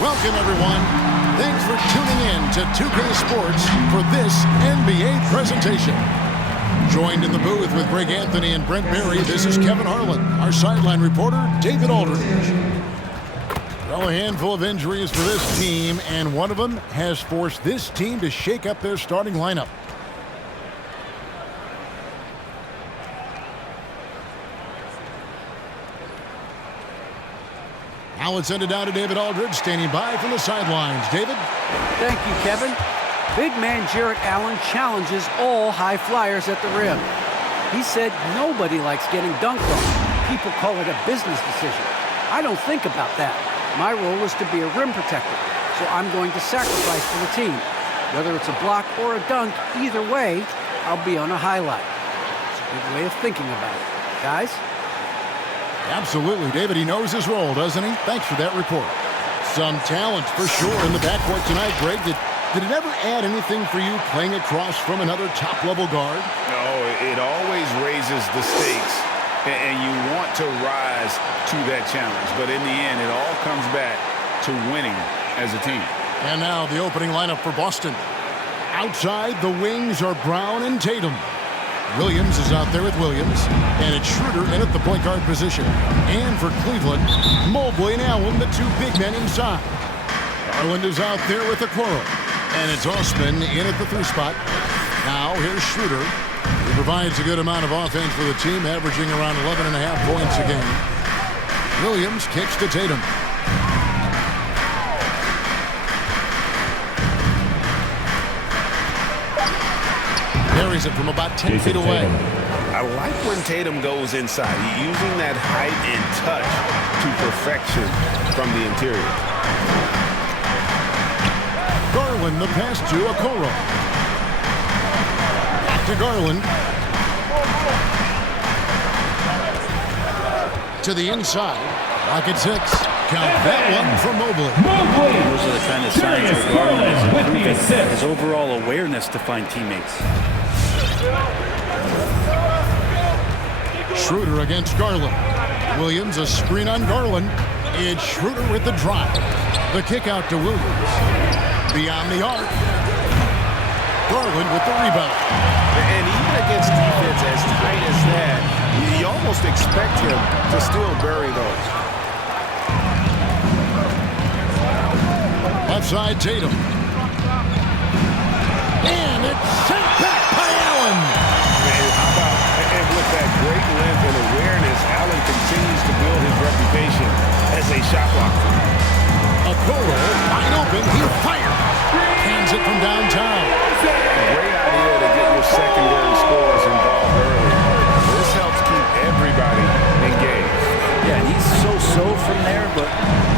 Welcome, everyone. Thanks for tuning in to 2K Sports for this NBA presentation. Joined in the booth with Greg Anthony and Brent Berry, this is Kevin Harlan. Our sideline reporter, David Aldridge. Well, a handful of injuries for this team, and one of them has forced this team to shake up their starting lineup. Now let's send it down to David Aldridge, standing by from the sidelines. David? Thank you, Kevin. Big man Jarrett Allen challenges all high flyers at the rim. He said nobody likes getting dunked on. People call it a business decision. I don't think about that. My role is to be a rim protector, so I'm going to sacrifice for the team. Whether it's a block or a dunk, either way, I'll be on a highlight. It's a good way of thinking about it. Guys? Absolutely, David. He knows his role, doesn't he? Thanks for that report. Some talent for sure in the backcourt tonight, Greg. Did it ever add anything for you playing across from another top-level guard? No, it always raises the stakes, and you want to rise to that challenge. But in the end, it all comes back to winning as a team. And now the opening lineup for Boston. Outside, the wings are Brown and Tatum. Williams is out there with Williams, and it's Schroeder in at the point guard position. And for Cleveland, Mobley and Allen, the two big men inside. Garland is out there with Okoro, and it's Osman in at the 3 spot. Now here's Schroeder, who provides a good amount of offense for the team, averaging around 11.5 points a game. Williams kicks to Tatum. Carries it from about 10 feet away. I like when Tatum goes inside. He's using that height and touch to perfection from the interior. Garland, the pass to Okoro. Back to Garland. To the inside. Pocket 6. Count that one for Mobley. Those are the kind of signs where Garland is improving his overall awareness to find teammates. Schroeder against Garland. Williams, a screen on Garland. It's Schroeder with the drive. The kick out to Williams. Beyond the arc. Garland with the rebound. And even against defense as tight as that, you almost expect him to still bury those. Left side, Tatum. And it's sent back by Allen. And how about, and with that great length and awareness, Allen continues to build his reputation as a shot blocker. Okoro, wide open, he fired. Hands it from downtown. Great idea to get your secondary scorers involved early. This helps keep everybody engaged. Yeah, and he's so from there, but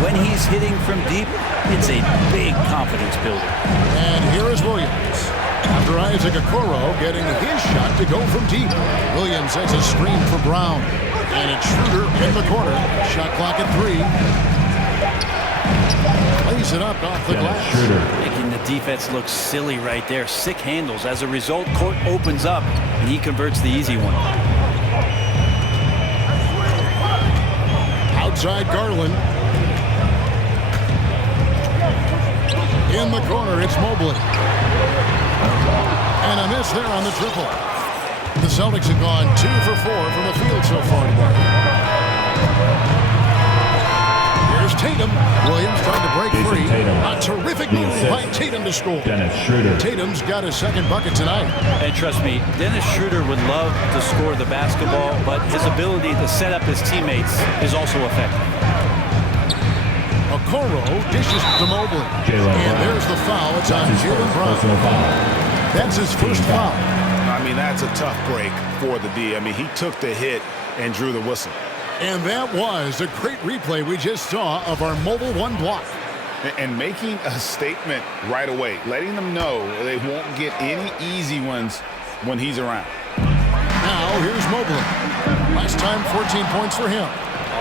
when he's hitting from deep, it's a big confidence builder. And here is Williams. After Isaac Okoro getting his shot to go from deep. Williams sets a screen for Brown. And it's Schroeder in the corner. Shot clock at 3. Lays it up off the glass. Making the defense look silly right there. Sick handles. As a result, court opens up, and he converts the easy one. Outside Garland. In the corner, it's Mobley. And a miss there on the triple. The Celtics have gone 2 for 4 from the field so far today. Here's Tatum. Williams trying to break free. A terrific move by Tatum to score. Tatum's got his second bucket tonight. And trust me, Dennis Schroeder would love to score the basketball, but his ability to set up his teammates is also effective. Okoro dishes to Mobley. And there's the foul. It's on Jaylen Brown. That's his first foul. I mean, that's a tough break for the D. I mean, he took the hit and drew the whistle. And that was a great replay we just saw of our Mobile 1 block. And making a statement right away, letting them know they won't get any easy ones when he's around. Now, here's Mobley. Last time, 14 points for him.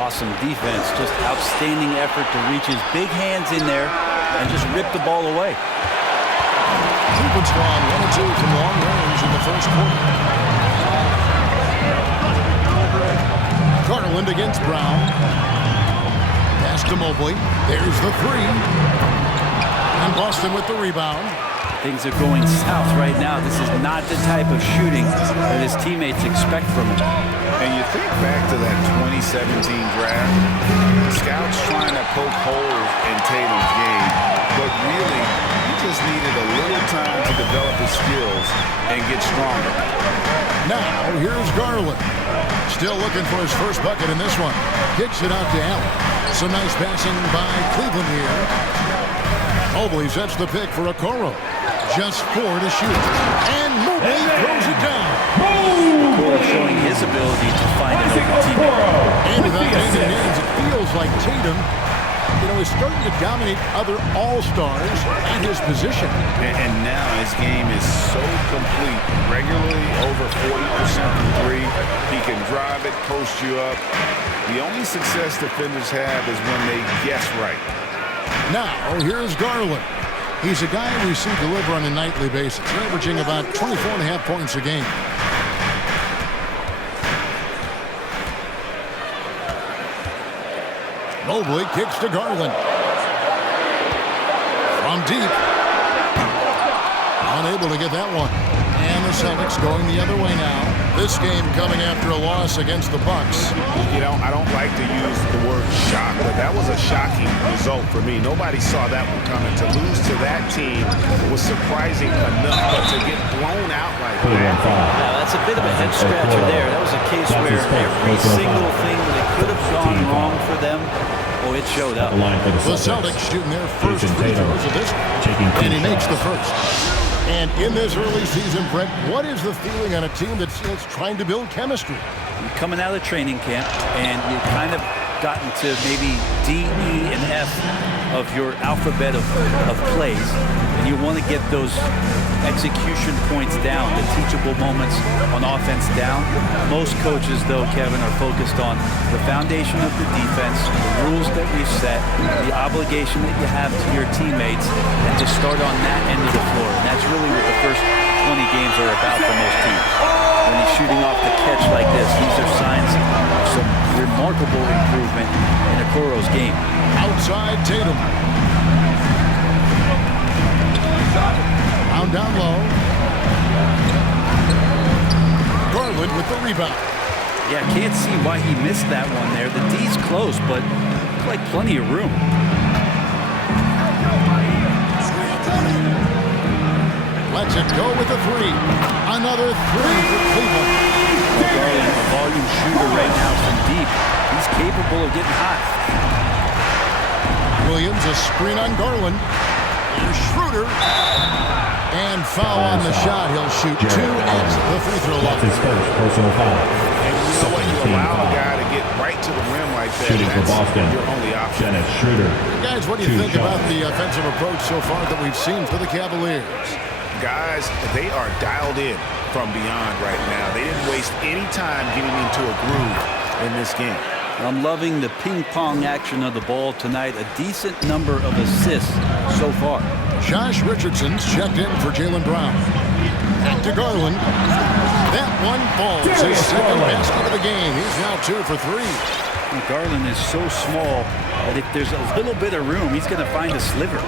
Awesome defense. Just outstanding effort to reach his big hands in there and just rip the ball away. Cleveland's gone 1-2 from long range in the first quarter. Garland against Brown. Pass to Mobley. There's the three. And Boston with the rebound. Things are going south right now. This is not the type of shooting that his teammates expect from him. And you think back to that 2017 draft, scouts trying to poke holes in Tatum's game, but really, he just needed a little time to develop his skills and get stronger. Now, here's Garland. Still looking for his first bucket in this one. Kicks it out to Allen. Some nice passing by Cleveland here. Mobley sets the pick for Okoro. Just 4 to shoot. And Mobley throws it down. Okoro showing his ability to find an open teammate. And without taking names, it feels like Tatum, is starting to dominate other all-stars at his position. And now his game is so complete. Regularly over 40% from three. He can drive it, post you up. The only success defenders have is when they guess right. Now, here's Garland. He's a guy we see deliver on a nightly basis, averaging about 24.5 points a game. Mobley kicks to Garland. From deep. Unable to get that one. And the Celtics going the other way now. This game coming after a loss against the Bucks. I don't like to use the word shock, but that was a shocking result for me. Nobody saw that one coming. To lose to that team was surprising enough, but to get blown out like that. Yeah, that's a bit of a head scratcher there. That was a case where every single thing that could have gone wrong for them, it showed up. The Celtics shooting their first free throws of this one, and he makes the first. And in this early season, Brett, what is the feeling on a team that's trying to build chemistry? You're coming out of training camp, and you've kind of gotten to maybe D, E, and F of your alphabet of plays, and you want to get those execution points down, the teachable moments on offense down. Most coaches, though, Kevin, are focused on the foundation of the defense, the rules that we've set, the obligation that you have to your teammates, and to start on that end of the floor. And that's really what the first 20 games are about for most teams. When he's shooting off the catch like this, these are signs of some remarkable improvement in Okoro's game. Outside Tatum. Down low. Garland with the rebound. Yeah, can't see why he missed that one there. The D's close, but looks like plenty of room. Lets it go with the three. Another three for Cleveland. Garland, a volume shooter right now from deep. He's capable of getting hot. Williams, a screen on Garland. Here's Schroeder. And foul on the shot. He'll shoot 2 at the free throw line. And you know what? You allow a guy to get right to the rim like that. Shooting for Boston. Your only option. Dennis Schroeder. Guys, what do you think about the offensive approach so far that we've seen for the Cavaliers? Guys, they are dialed in from beyond right now. They didn't waste any time getting into a groove in this game. I'm loving the ping-pong action of the ball tonight. A decent number of assists so far. Josh Richardson's checked in for Jaylen Brown. Back to Garland. That one falls. His second basket of the game. He's now 2 for 3. Garland is so small that if there's a little bit of room, he's going to find a sliver.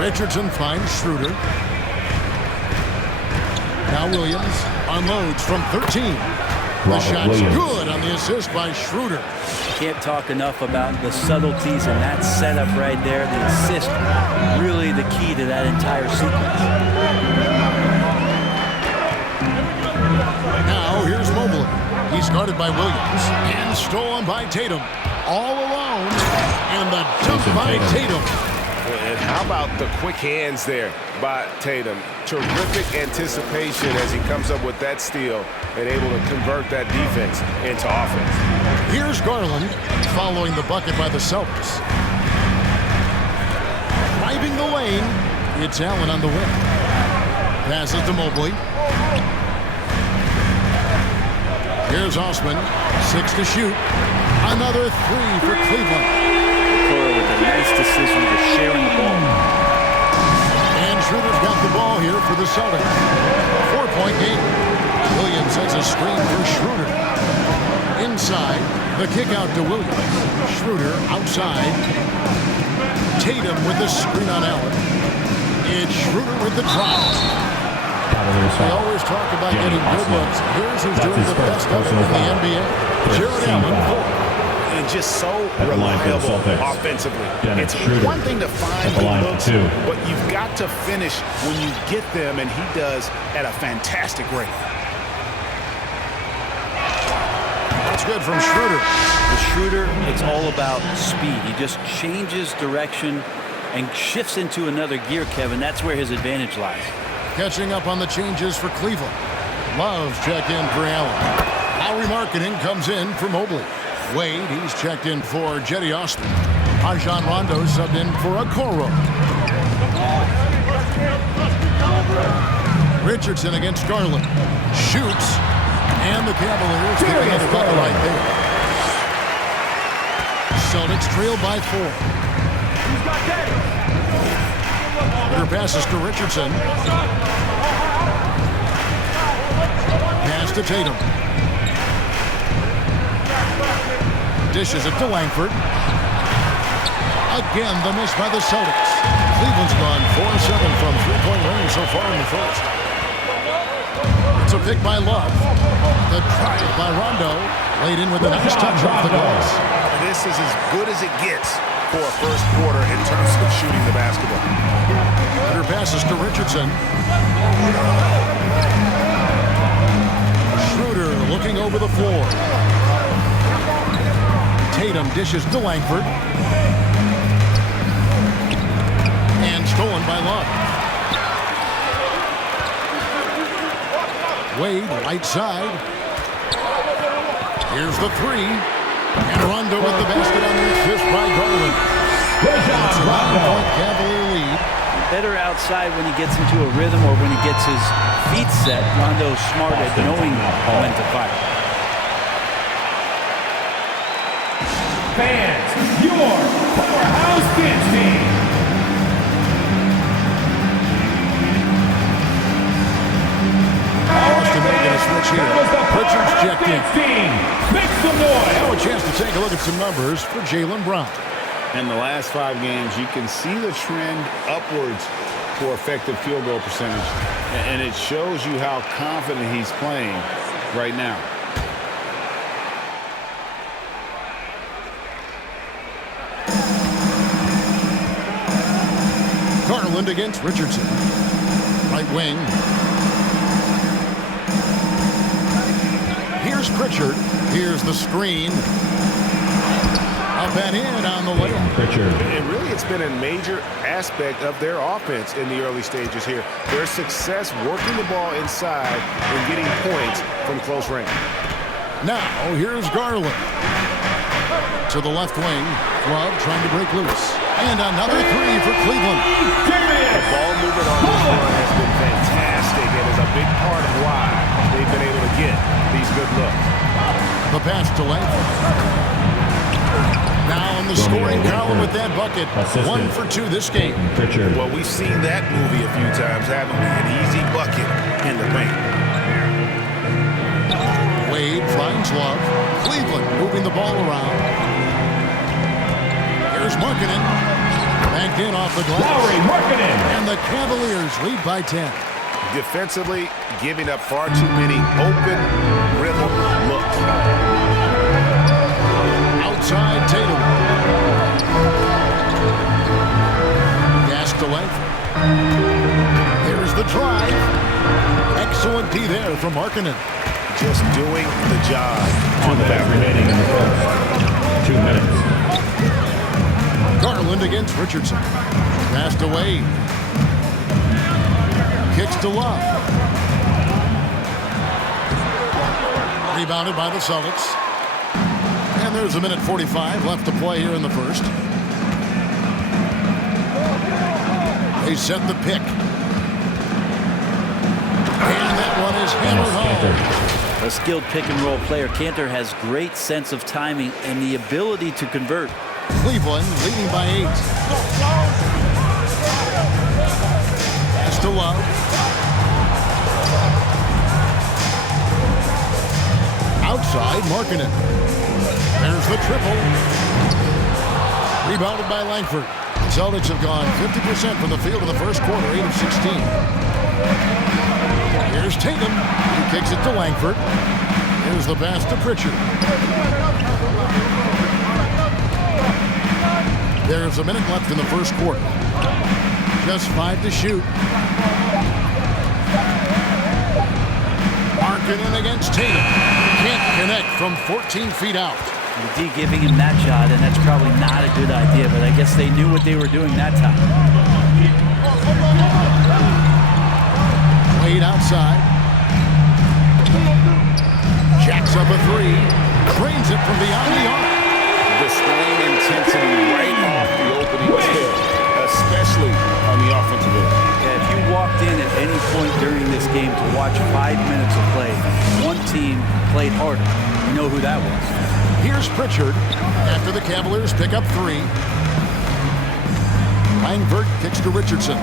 Richardson finds Schroeder. Now Williams unloads from 13. The shot's good on the assist by Schroeder. Can't talk enough about the subtleties in that setup right there. The assist, really the key to that entire sequence. Now here's Mobley. He's guarded by Williams and stolen by Tatum. All alone, and the dunk by Tatum. And how about the quick hands there by Tatum? Terrific anticipation as he comes up with that steal and able to convert that defense into offense. Here's Garland following the bucket by the Celtics. Driving the lane, it's Allen on the wing. Passes to Mobley. Here's Osman, 6 to shoot. Another 3 for Cleveland. Okoro with a nice decision to sharing the ball. And Schroeder's got the ball here for the Celtics. 4-point game. Williams has a screen for Schroeder. In inside. The kick out to Williams. Schroeder outside. Tatum with the screen on Allen. It's Schroeder with the drive. We always talk about getting good looks. Here's who's doing the best of it in the NBA. Jared Allen. And just so reliable offensively. It's one thing to find good looks, but you've got to finish when you get them, and he does at a fantastic rate. That's good from Schroeder. With Schroeder, it's all about speed. He just changes direction and shifts into another gear, Kevin. That's where his advantage lies. Catching up on the changes for Cleveland. Love's check in for Allen. Lowry Marketing comes in for Mobley. Wade, he's checked in for Jetty Austin. Rajon Rondo subbed in for Okoro. Richardson against Garland. Shoots. And the Cavaliers get another bucket right there. Celtics trail by 4. Their passes to Richardson. Pass to Tatum. Dishes it to Langford. Again, the miss by the Celtics. Cleveland's gone 4-7 from three-point range so far in the first. It's a pick by Love. The drive by Rondo. Laid in with a nice touch off the glass. This is as good as it gets for a first quarter in terms of shooting the basketball. Her passes to Richardson. Schroeder looking over the floor. Tatum dishes to Langford. And stolen by Love. Wade, right side. Here's the three. And Rondo with the basket on the assist by Garland. It's a 9-point Cavalier lead. Better outside when he gets into a rhythm or when he gets his feet set. Rondo's smart at knowing when to fire. Fans, your powerhouse dance team. Boston making a switch here. Pritchard's checked in. Make some noise. Now a chance to take a look at some numbers for Jaylen Brown. In the last 5 games, you can see the trend upwards for effective field goal percentage. And it shows you how confident he's playing right now. Garland against Richardson. Right wing. Here's Pritchard. Here's the screen. Up and in on the layup. Pritchard. And really, it's been a major aspect of their offense in the early stages here. Their success working the ball inside and getting points from close range. Now, here's Garland. To the left wing. Love trying to break loose. And another three for Cleveland. The ball movement on this run has been fantastic and is a big part of why they've been able to get these good looks. The pass to Langford. Now in the scoring column with that bucket. 1 for 2 this game. Pritchard. Well, we've seen that movie a few times, haven't we? An easy bucket in the paint. Wade finds Love. Cleveland moving the ball around. Here's Markkanen. Banked in off the glass. Lowry Markkanen. And the Cavaliers lead by 10. Defensively, giving up far too many open rhythm looks. Outside Tatum. Pass to Langford. Here's the drive. Excellent D there from Markkanen. Just doing the job. 2 minutes remaining in the first. 2 minutes. Garland against Richardson. Passed away. Kicks to Love. Rebounded by the Celtics. And there's a minute 45 left to play here in the first. They set the pick. And that one is hammered home. A skilled pick-and-roll player. Cantor has great sense of timing and the ability to convert. Cleveland leading by 8. Pass to Love. Outside, Markkanen. the triple. Rebounded by Langford. The Celtics have gone 50% from the field in the first quarter, 8 of 16. Here's Tatum. He kicks it to Langford. Here's the pass to Pritchard. There's a minute left in the first quarter. Just 5 to shoot. Marking in against Tatum. Can't connect from 14 feet out. D giving him that shot, and that's probably not a good idea, but I guess they knew what they were doing that time. Wade outside. Jacks up a three. Cranes it from beyond the arc. Displaying intensity right off the opening tip, especially on the offensive end. Yeah, if you walked in at any point during this game to watch 5 minutes of play, one team played harder. You know who that was. Here's Pritchard after the Cavaliers pick up 3. Langford kicks to Richardson.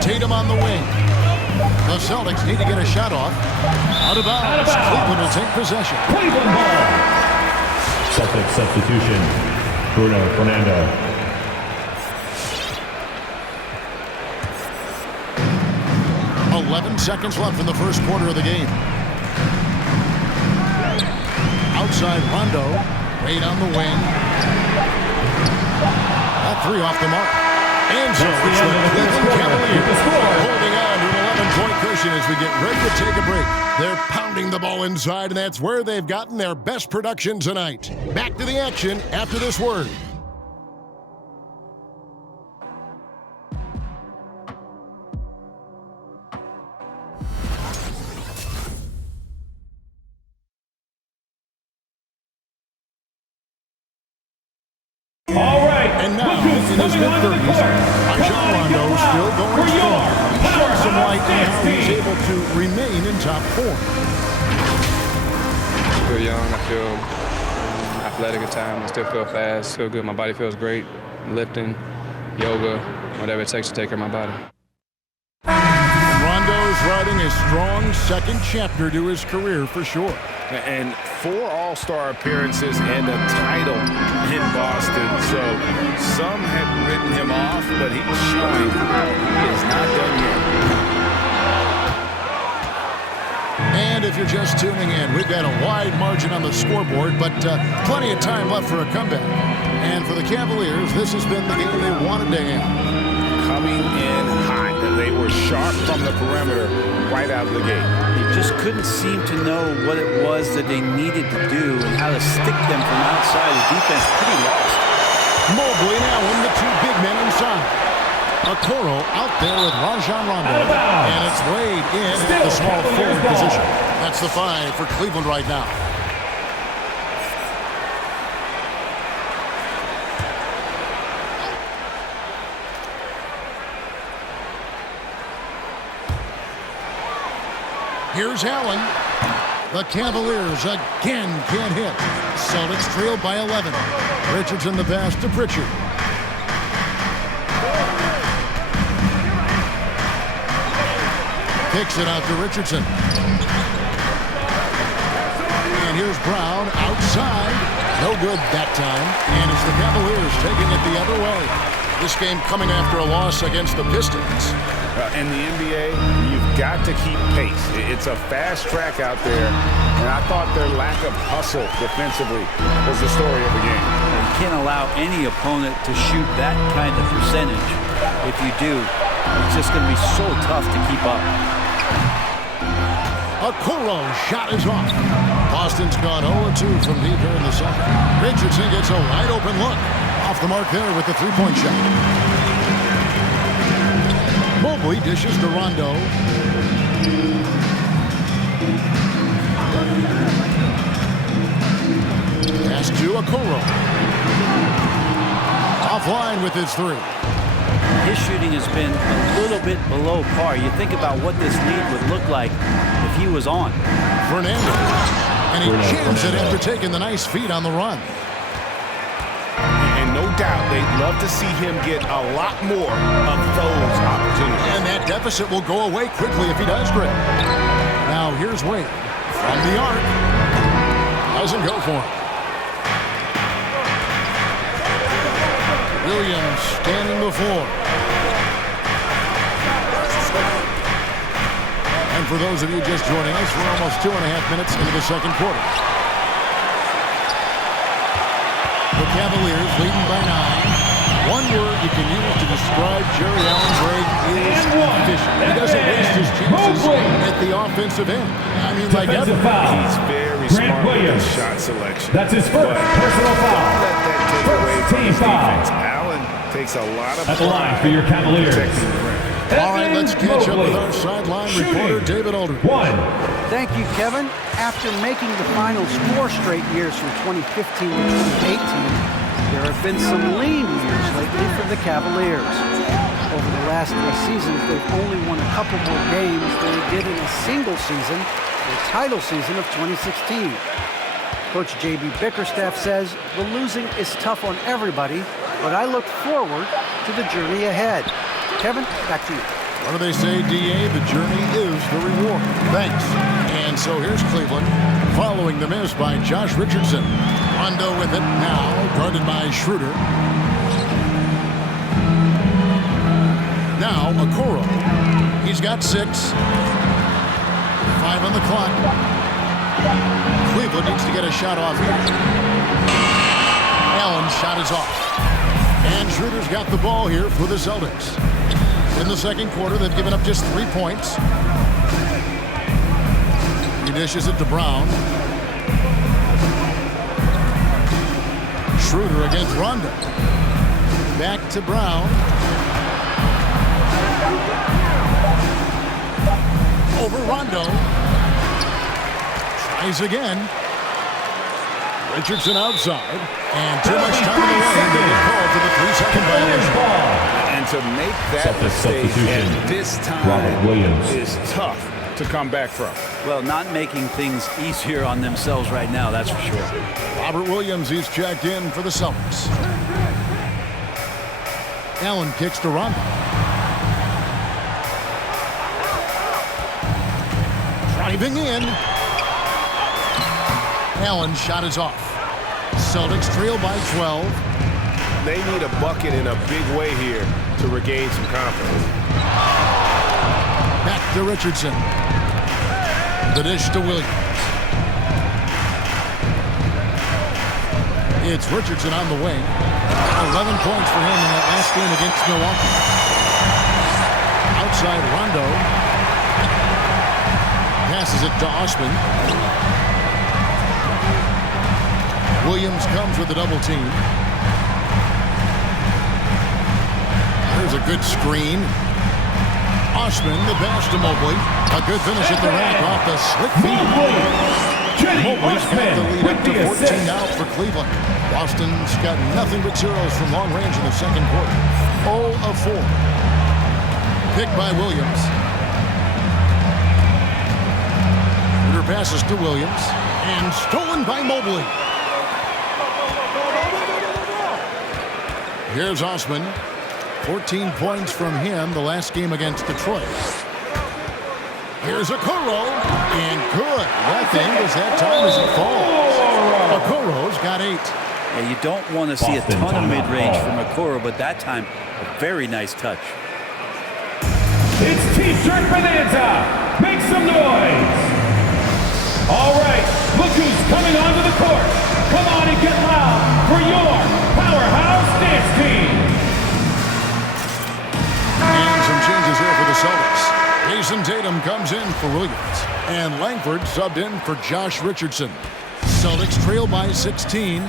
Tatum on the wing. The Celtics need to get a shot off. Out of bounds. Cleveland will take possession. Cleveland ball. Celtics substitution. Bruno Fernando. Seconds left in the first quarter of the game. Outside Rondo. Wade on the wing. That 3 off the mark. And so it's the Cleveland Cavaliers holding on to an 11-point cushion as we get ready to take a break. They're pounding the ball inside, and that's where they've gotten their best production tonight. Back to the action after this word. All right. And now, in his mid-30s, Rondo still going strong. Showing some light on how he's able to remain in top form. I feel young. I feel athletic at times. I still feel fast. Feel good. My body feels great. Lifting, yoga, whatever it takes to take care of my body. Rondo's writing a strong second chapter to his career for sure. And 4 All-Star appearances and a title in Boston. So some had written him off, but he's showing he is not done yet. And if you're just tuning in, we've got a wide margin on the scoreboard, but plenty of time left for a comeback. And for the Cavaliers, this has been the game they wanted to have. Coming in hot. They were sharp from the perimeter right out of the gate. They just couldn't seem to know what it was that they needed to do and how to stick them from outside. The defense pretty lost. Mobley now in the 2 big men inside. Okoro out there with Rajon Rondo. And it's Wade in at the small forward position. That's the 5 for Cleveland right now. Here's Allen. The Cavaliers again can't hit. Celtics trailed by 11. Richardson the pass to Pritchard. Kicks it out to Richardson. And here's Brown outside. No good that time. And it's the Cavaliers taking it the other way. This game coming after a loss against the Pistons. In the NBA, you've got to keep pace. It's a fast track out there, and I thought their lack of hustle defensively was the story of the game. You can't allow any opponent to shoot that kind of percentage. If you do, it's just going to be so tough to keep up. Okoro's shot is off. Boston's gone 0-2 from deep here in the second. Richardson gets a wide open look. Off the mark there with the 3-point shot. Mobley dishes to Rondo. Pass to Okoro. Offline with his 3. His shooting has been a little bit below par. You think about what this lead would look like if he was on. Fernando. And he jams it after taking the nice feed on the run. And no doubt they'd love to see him get a lot more of those opportunities. And that deficit will go away quickly if he does, Greg. Now here's Wade from the arc. doesn't go for him. Williams standing before. And for those of you just joining us, we're almost 2.5 minutes into the second quarter. The Cavaliers leading by 9. One word you can use to describe Jerry Allen, Greg, is efficient. He doesn't waste his chances at the offensive end. I mean, like ever. He's very smart with his shot selection. That's his first personal foul. Don't let that take away from his defense. Allen takes a lot of at the line for your Cavaliers. All right, let's catch up with our sideline reporter, David Aldridge. Thank you, Kevin. After making the finals 4 straight years from 2015 to 2018, there have been some lean years lately for the Cavaliers. Over the last 3 seasons, they've only won a couple more games than they did in a single season, the title season of 2016. Coach J.B. Bickerstaff says the losing is tough on everybody, but I look forward to the journey ahead. Kevin, back to you. What do they say, D.A.? The journey is the reward. Thanks. And so here's Cleveland, following the miss by Josh Richardson. Rondo with it now, guarded by Schroeder. Now, Okoro. He's got 6. 5 on the clock. Cleveland needs to get a shot off here. Allen's shot is off. And Schroeder's got the ball here for the Celtics. In the second quarter, they've given up just 3 points. He dishes it to Brown. Schroeder against Rondo. Back to Brown. Over Rondo. Tries again. Richardson outside. And too much time in the lane. They get called to the 3-second violation. And to make that mistake at this time is tough to come back from. Well, not making things easier on themselves right now, that's for sure. Robert Williams, he's checked in for the Celtics. Allen kicks to Rondo. Driving in. Allen's shot is off. Celtics trail by 12. They need a bucket in a big way here to regain some confidence. Back to Richardson. The dish to Williams. It's Richardson on the wing. 11 points for him in that last game against Milwaukee. Outside Rondo. Passes it to Osman. Williams comes with a double team. There's a good screen. Osman, the pass to Mobley. A good finish at the rack off the slick feed. Mobley's got the lead up to 14 now for Cleveland. Boston's got nothing but zeros from long range in the second quarter. 0 of 4. Picked by Williams. Shooter passes to Williams. And stolen by Mobley. Here's Osman. 14 points from him the last game against Detroit. Here's Okoro, and good. Left angles that time as it falls. Okoro's got 8. Yeah, you don't want to see a ton of mid-range from Okoro, but that time, a very nice touch. It's T-shirt bonanza. Make some noise. All right, look who's coming onto the court. Come on and get loud for your powerhouse dance team. And some changes here for the Celtics. Jason Tatum comes in for Williams. And Langford subbed in for Josh Richardson. Celtics trail by 16.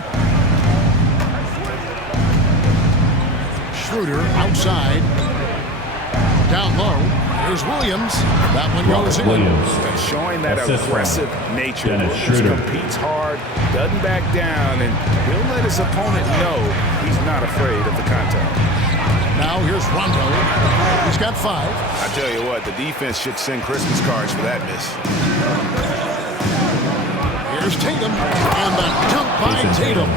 Schroeder outside. Down low. Here's Williams. That one goes in. And showing that aggressive nature. Williams competes hard, doesn't back down, and he'll let his opponent know he's not afraid of the contact. Now here's Rondo. He's got 5. I tell you what, the defense should send Christmas cards for that miss. Here's Tatum, and the dunk by Tatum.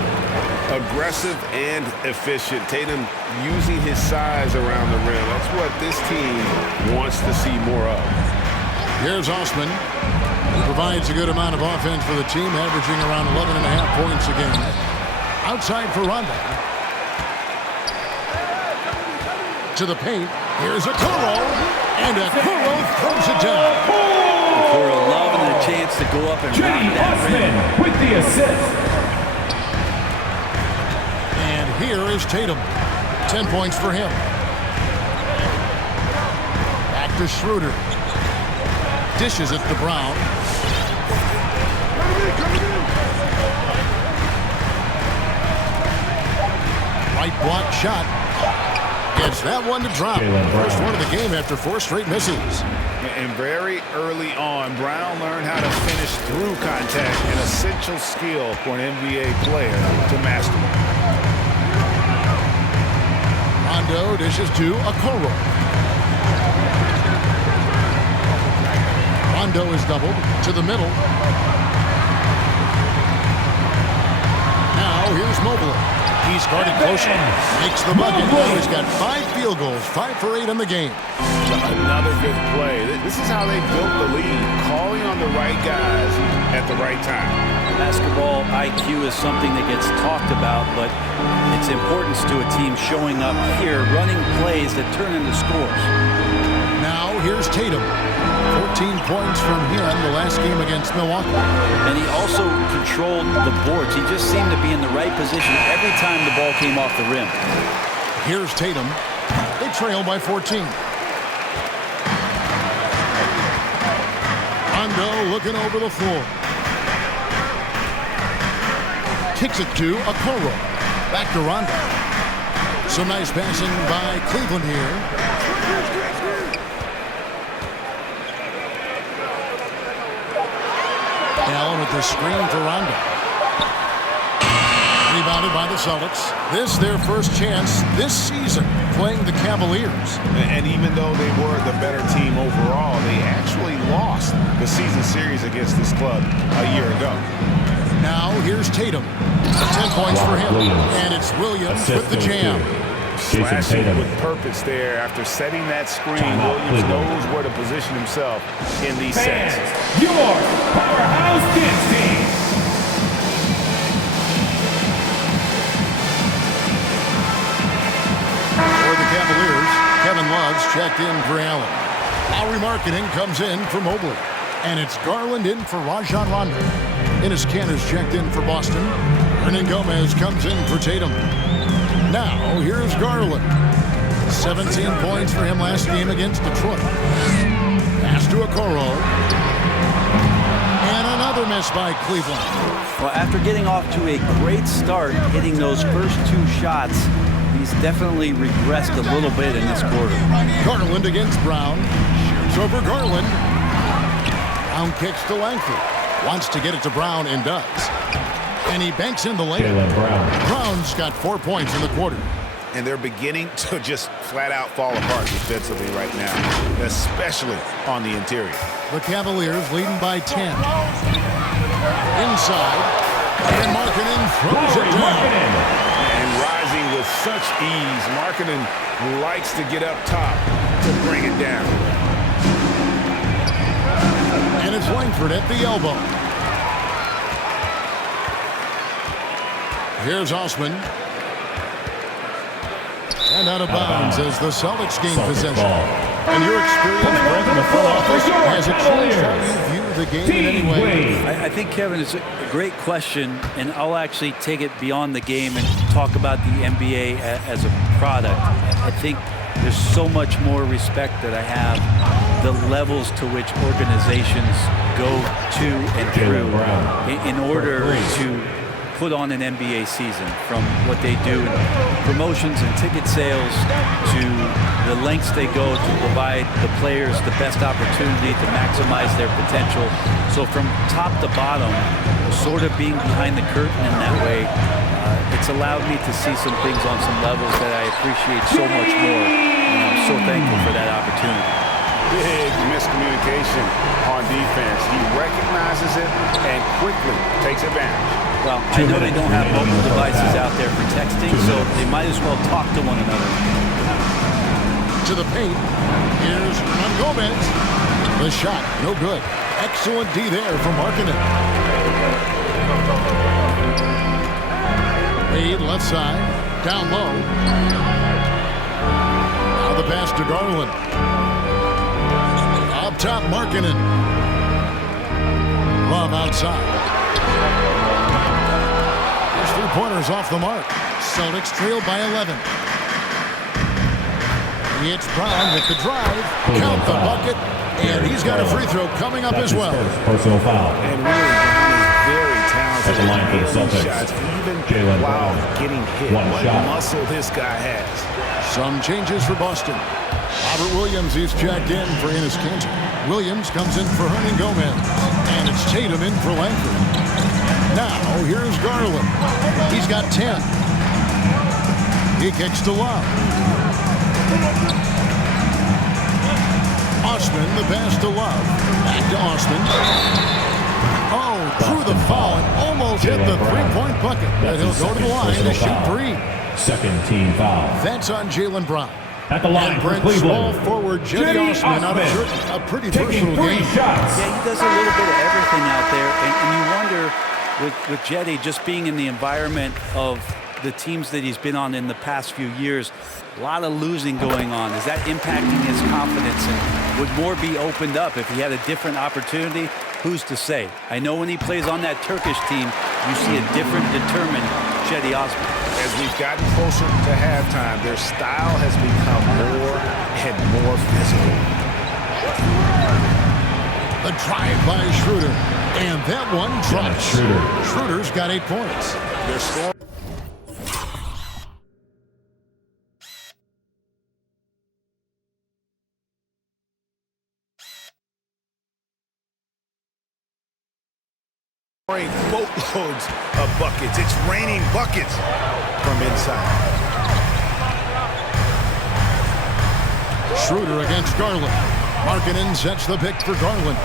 Aggressive and efficient. Tatum using his size around the rim. That's what this team wants to see more of. Here's Osman. He provides a good amount of offense for the team, averaging around 11.5 points a game. Outside for Rondo. To the paint. Here's Okoro. And Okoro throws it down. Okoro loving the chance to go up and rock that rim. With the assist. And here is Tatum. 10 points for him. Back to Schroeder. Dishes it to Brown. Right block shot. Gets that one to drop. First one of the game after 4 straight misses. And very early on, Brown learned how to finish through contact, an essential skill for an NBA player to master. Rondo dishes to Okoro. Rondo is doubled to the middle. Now here's Mobley. He's guarded closely. Makes the bucket. Now he's got 5 field goals, 5 for 8 in the game. Another good play. This is how they built the lead, calling on the right guys at the right time. Basketball IQ is something that gets talked about, but its importance to a team showing up here, running plays that turn into scores. Now here's Tatum. 14 points from him the last game against Milwaukee. And he also controlled the boards. He just seemed to be in the right position every time the ball came off the rim. Here's Tatum. They trail by 14. Rondo looking over the floor. Kicks it to Okoro. Back to Rondo. Some nice passing by Cleveland here. Allen with the screen for Rondo. Rebounded by the Celtics. This their first chance this season playing the Cavaliers. And even though they were the better team overall, they actually lost the season series against this club a year ago. Now here's Tatum. 10 points for him. And it's Williams with the jam. Slashing with purpose there. After setting that screen, Williams knows where to position himself in these sets. Your powerhouse dance team. For the Cavaliers, Kevin Love's checked in for Allen. Lowry Marketing comes in for Mobley. And it's Garland in for Rajon Rondo. Enes Kanter's checked in for Boston. Hernan Gomez comes in for Tatum. Now, here's Garland. 17 points for him last game against Detroit. Pass to Okoro. And another miss by Cleveland. Well, after getting off to a great start, hitting those first 2 shots, he's definitely regressed a little bit in this quarter. Garland against Brown. Shoots over Garland. Brown kicks to Langford. Wants to get it to Brown and does. And he banks in the lane. Brown's got 4 points in the quarter. And they're beginning to just flat out fall apart defensively right now, especially on the interior. The Cavaliers leading by 10. Inside. And Markkanen throws it down. And rising with such ease, Markkanen likes to get up top to bring it down. And it's Langford at the elbow. Here's Osman. And out of bounds as the Celtics gain possession. And your experience, Brent, in the front office, has it changed how you view the game in any way? I think, Kevin, it's a great question, and I'll actually take it beyond the game and talk about the NBA as a product. I think there's so much more respect that I have, the levels to which organizations go to and through in order to put on an NBA season, from what they do in promotions and ticket sales to the lengths they go to provide the players the best opportunity to maximize their potential. So from top to bottom, sort of being behind the curtain in that way, it's allowed me to see some things on some levels that I appreciate so much more, and I'm so thankful for that opportunity. Big miscommunication on defense. He recognizes it and quickly takes advantage. Well, I know they don't have mobile devices out there for texting, so they might as well talk to one another. To the paint. Here's Hernan Gomez. The shot, no good. Excellent D there from Markkanen. Wade left side, down low. Now the pass to Garland. Up top, Markkanen. Love outside. His three-pointers off the mark. Celtics trail by 11. It's Brown with the drive. Count the bucket. And he's got a free throw coming up as well. Personal foul. And really, Brown is very talented At the line for the at hitting Celtics, shots, even Jaylen while Brown. getting hit. One What shot. muscle this guy has. Some changes for Boston. Robert Williams is checked in for Enes Kanter. Williams comes in for Hernan Gomez. And it's Tatum in for Langford. Now, here's Garland. He's got 10. He kicks to Love. Osman, the pass to Love. Back to Osman. Oh, through the foul and almost hit the three-point bucket. But he'll go to the line to shoot three. Second team foul. That's on Jaylen Brown. At the line And for Brent Cleveland, small forward Jetty Jetty Osman out of Osman. a pretty taking versatile 3 game. shots. Yeah, he does a little bit of everything out there, and you wonder with Jetty just being in the environment of the teams that he's been on in the past few years, a lot of losing going on. Is that impacting his confidence, and would more be opened up if he had a different opportunity? Who's to say? I know when he plays on that Turkish team, you see a different, determined Jetty Osman. As we've gotten closer to halftime, their style has become more and more physical. The drive by Schroeder. And that one drops. Schroeder. Schroeder's got 8 points. They're scoring. Boatloads of buckets. It's raining buckets from inside. Schroeder against Garland. Markkanen sets the pick for Garland.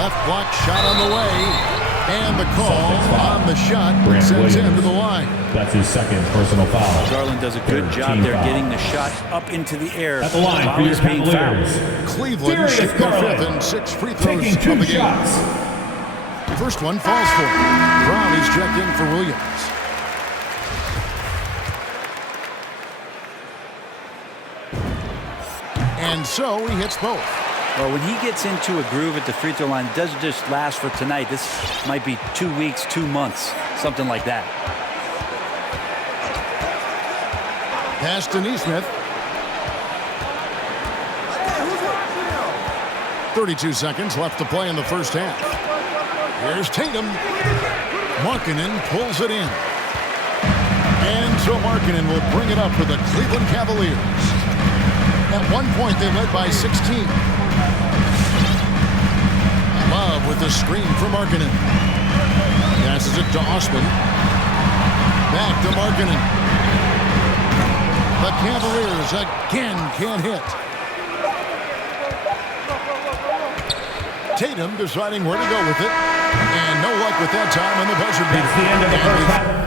Left block shot on the way. And the call on the shot Grant sends him Williams. to the line. That's his second personal foul. Garland does a good Third job team there foul. getting the shot up into the air At the line while for your he's being fouled. Cavaliers, Cleveland Darius shooting their Garland. fifth and 6 free throws taking of 2 the game. shots. First one falls for him. Brown is checked in for Williams. And so he hits both. Well, when he gets into a groove at the free throw line, it doesn't just last for tonight. This might be 2 weeks, 2 months, something like that. Pass to Neesmith. 32 seconds left to play in the first half. Here's Tatum. Markkanen pulls it in. And so Markkanen will bring it up for the Cleveland Cavaliers. At one point, they led by 16. Love with the screen for Markkanen. Passes it to Osman. Back to Markkanen. The Cavaliers again can't hit. Tatum deciding where to go with it. And no luck with that time on the buzzer beater. That's the end of the first half.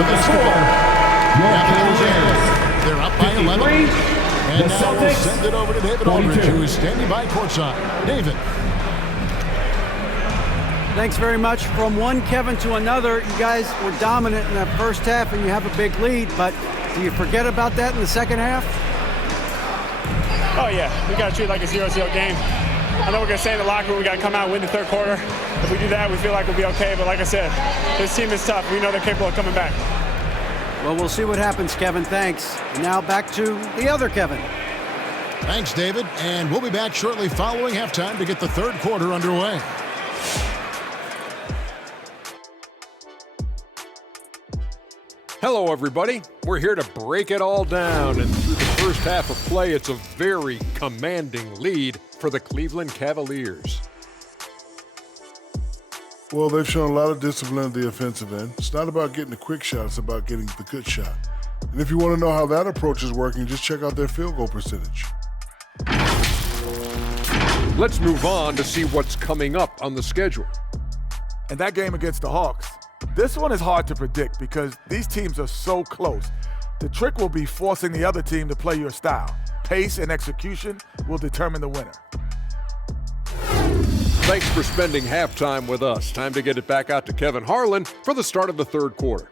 To the score, your Cavaliers, They're up by 11. 53. And The now we'll Celtics, send it over to David 42. Aldridge, who is standing by courtside. David. Thanks very much. From one Kevin to another, you guys were dominant in that first half and you have a big lead, but do you forget about that in the second half? Oh yeah, we got to treat it like a 0-0 game. I know we're going to say in the locker room we got to come out and win the third quarter. If we do that, we feel like we'll be okay, but like I said, this team is tough. We know they're capable of coming back. Well, we'll see what happens, Kevin. Thanks. And now back to the other Kevin. Thanks, David. And we'll be back shortly following halftime to get the third quarter underway. Hello, everybody. We're here to break it all down, and through the first half of play, it's a very commanding lead for the Cleveland Cavaliers. Well, they've shown a lot of discipline at the offensive end. It's not about getting the quick shot, it's about getting the good shot. And if you want to know how that approach is working, just check out their field goal percentage. Let's move on to see what's coming up on the schedule. And that game against the Hawks, this one is hard to predict because these teams are so close. The trick will be forcing the other team to play your style. Pace and execution will determine the winner. Thanks for spending halftime with us. Time to get it back out to Kevin Harlan for the start of the third quarter.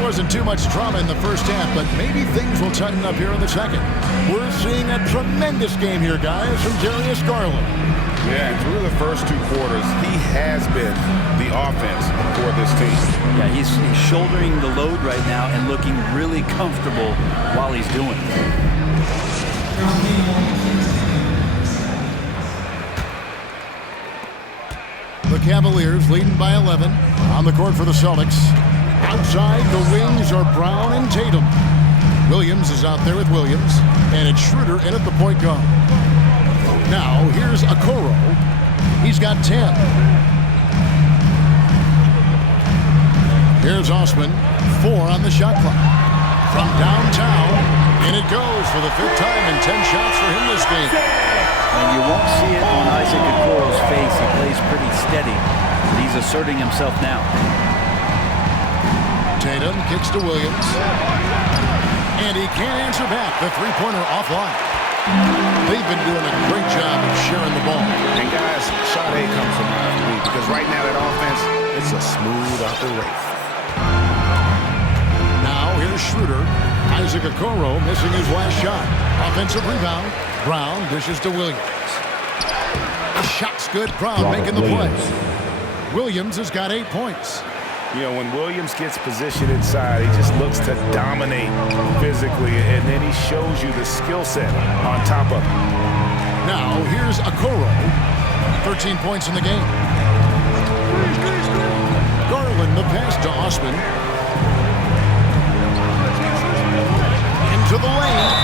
Wasn't too much drama in the first half, but maybe things will tighten up here in the second. We're seeing a tremendous game here, guys, from Darius Garland. Yeah, and through the first two quarters, he has been the offense for this team. Yeah, he's shouldering the load right now and looking really comfortable while he's doing it. The Cavaliers leading by 11 on the court for the Celtics. Outside, the wings are Brown and Tatum. Williams is out there with Williams, and it's Schroeder in at the point guard. Now, here's Okoro. He's got 10. Here's Osman, 4 on the shot clock. From downtown, and it goes for the fifth time in 10 shots for him this game. And you won't see it on Isaac Okoro's face. He plays pretty steady, but he's asserting himself now. Tatum kicks to Williams. And he can't answer back. The three-pointer offline. They've been doing a great job of sharing the ball. And guys, shot A comes from me because right now that offense, it's a smooth operation. Now here's Schroeder. Isaac Okoro missing his last shot. Offensive rebound. Brown dishes to Williams. The shot's good. Brown making the play. Williams has got 8 points. You know, when Williams gets positioned inside, he just looks to dominate physically, and then he shows you the skill set on top of it. Now, here's Okoro. 13 points in the game. Garland, the pass to Osman. Into the lane.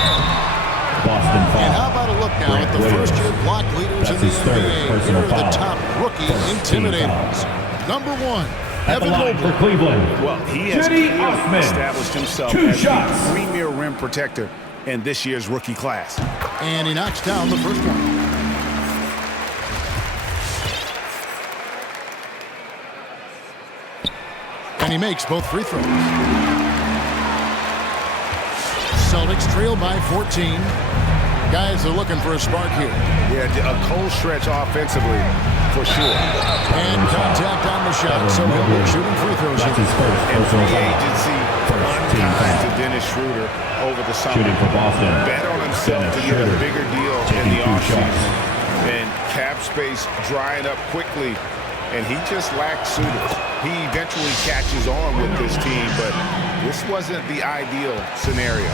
Boston foul. And how about a look now at the first-year block leaders in the NBA? Here are the top rookie intimidators. Number 1. At the line for Cleveland. Well, he has established himself as the premier rim protector in this year's rookie class. And he knocks down the first one. And he makes both free throws. Celtics trail by 14. Guys are looking for a spark here. Yeah, a cold stretch offensively, for sure. And contact on the shot, so he'll be shooting free throws. That's his first And personal free foul. agency unkind to Dennis Schroeder over the summer. Shooting for Boston. Bet on himself to get a bigger deal in the offseason. And cap space drying up quickly, and he just lacked suitors. He eventually catches on with this team, but this wasn't the ideal scenario.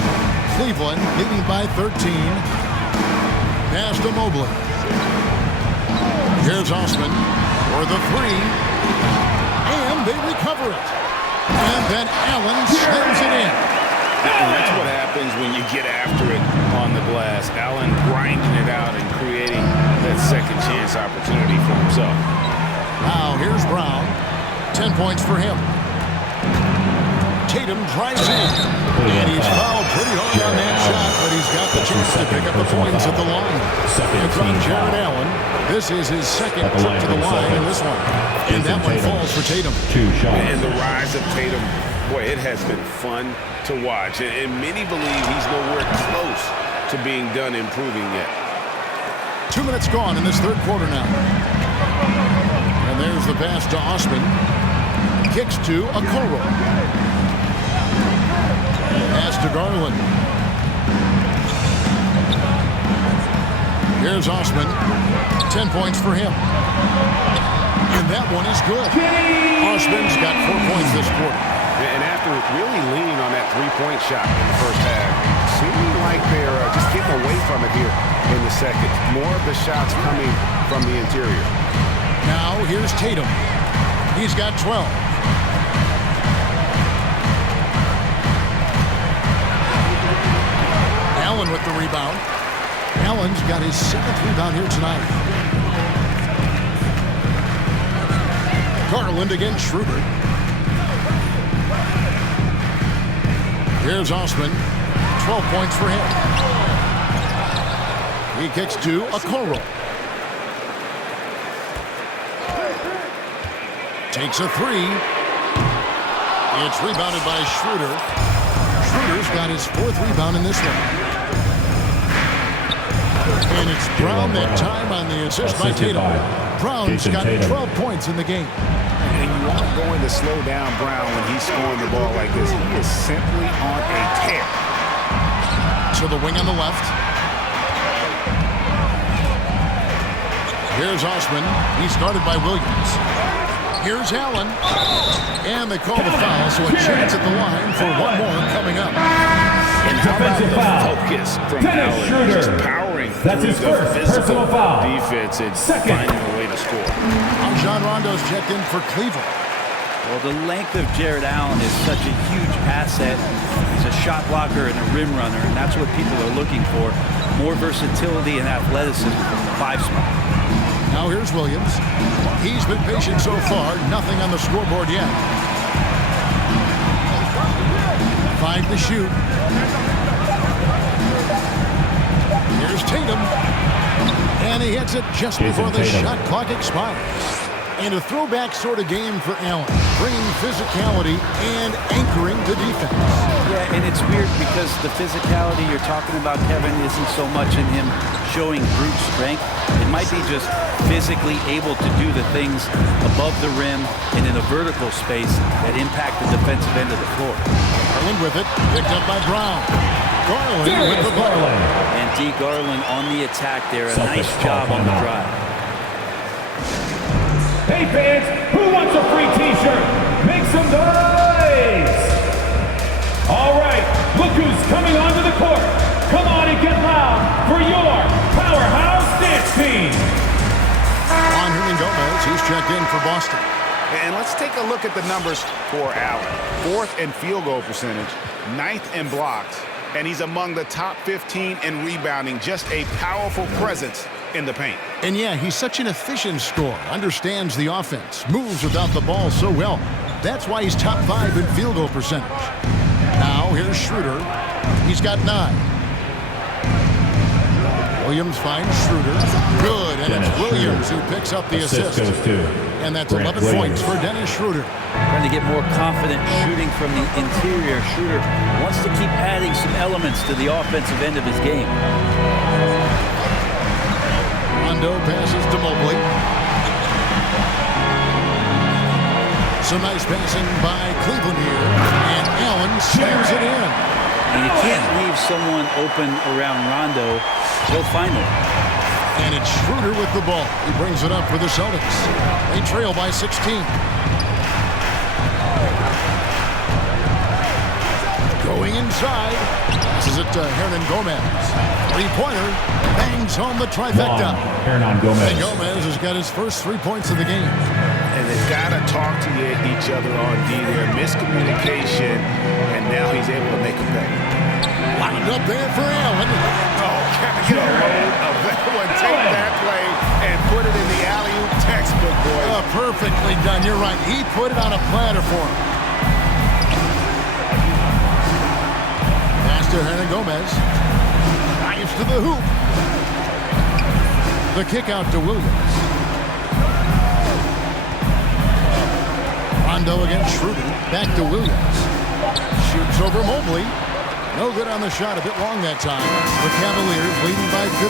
Cleveland leading by 13. Pass to Mobley. Here's Osman for the 3. And they recover it. And then Allen slams it in. And that's what happens when you get after it on the glass. Allen grinding it out and creating that second chance opportunity for himself. Now here's Brown. 10 points for him. Tatum Tatum drives in. And he's fouled pretty hard on that shot, but he's got the chance to pick up the points at the line. And from Jared Allen, this is his second trip to the line in this one. And that one falls for Tatum. And the rise of Tatum, boy, it has been fun to watch. And many believe he's nowhere close to being done improving yet. 2 minutes gone in this third quarter now. And there's the pass to Osman. Kicks to Okoro. Pass to Garland. Here's Osman. 10 points for him. And that one is good. Osman's got 4 points this quarter. And after really leaning on that three-point shot in the first half, seeming like they're just getting away from it here in the second. More of the shots coming from the interior. Now here's Tatum. He's got 12. Allen with the rebound. Allen's got his 7th rebound here tonight. Garland against Schroeder. Here's Osman. 12 points for him. He kicks to Okoro. Takes a three. It's rebounded by Schroeder. Schroeder's got his 4th rebound in this one. And it's Brown that time on the assist by Tatum. Brown's got 12 points in the game. And you aren't going to slow down Brown when he's scoring the ball like this. He is simply on a tear. To the wing on the left. Here's Osman. He's guarded by Williams. Here's Allen. And they call the foul, so a chance at the line for one more coming up. And how about the focus from Allen? Just powering through the physical defense and finding a way to score. John Rondo's checked in for Cleveland. Well, the length of Jared Allen is such a huge asset. He's a shot blocker and a rim runner, and that's what people are looking for. More versatility and athleticism from the 5 spot. Now here's Williams. He's been patient so far. Nothing on the scoreboard yet. 5 to shoot. Here's Tatum. And he hits it just before the shot clock expires. And a throwback sort of game for Allen, bringing physicality and anchoring the defense. Yeah, and it's weird because the physicality you're talking about, Kevin, isn't so much in him showing brute strength. It might be just physically able to do the things above the rim and in a vertical space that impact the defensive end of the floor. Garland with it, picked up by Brown. Garland with the ball. And D. Garland on the attack there. A nice job on the drive. Hey fans, who wants a free t-shirt? Make some noise! All right, look who's coming onto the court. Come on and get loud for your powerhouse dance team. On Hernan Gomez, he's checked in for Boston. And let's take a look at the numbers for Allen. 4th in field goal percentage, 9th in blocks, and he's among the top 15 in rebounding. Just a powerful presence in the paint. And yeah, he's such an efficient scorer, understands the offense, moves without the ball so well. That's why he's top 5 in field goal percentage. Now here's Schroeder. He's got 9. Williams finds Schroeder. Good, and it's Williams who picks up the assist. And that's 11 points for Dennis Schroeder. Trying to get more confident shooting from the interior. Schroeder wants to keep adding some elements to the offensive end of his game. Rondo passes to Mobley. Some nice passing by Cleveland here. And Allen slams it in. And you can't leave someone open around Rondo. He'll find him. And it's Schroeder with the ball. He brings it up for the Celtics. They trail by 16. Going inside. Passes it to Hernan Gomez. Three-pointer. Bangs home the trifecta. Hernan Gomez. And Gomez has got his first 3 points of the game. And they've got to talk to each other on D there. Miscommunication, and now he's able to make a pay. Lined up there for Allen. Oh, can I get a load of that one? Take that play and put it in the alley-oop textbook, boys. Perfectly done. You're right. He put it on a platter for him. to Hernangomez. Drives to the hoop. The kick out to Williams. Rondo against Schroeder. Back to Williams. Shoots over Mobley. No good on the shot. A bit long that time. The Cavaliers leading by 15.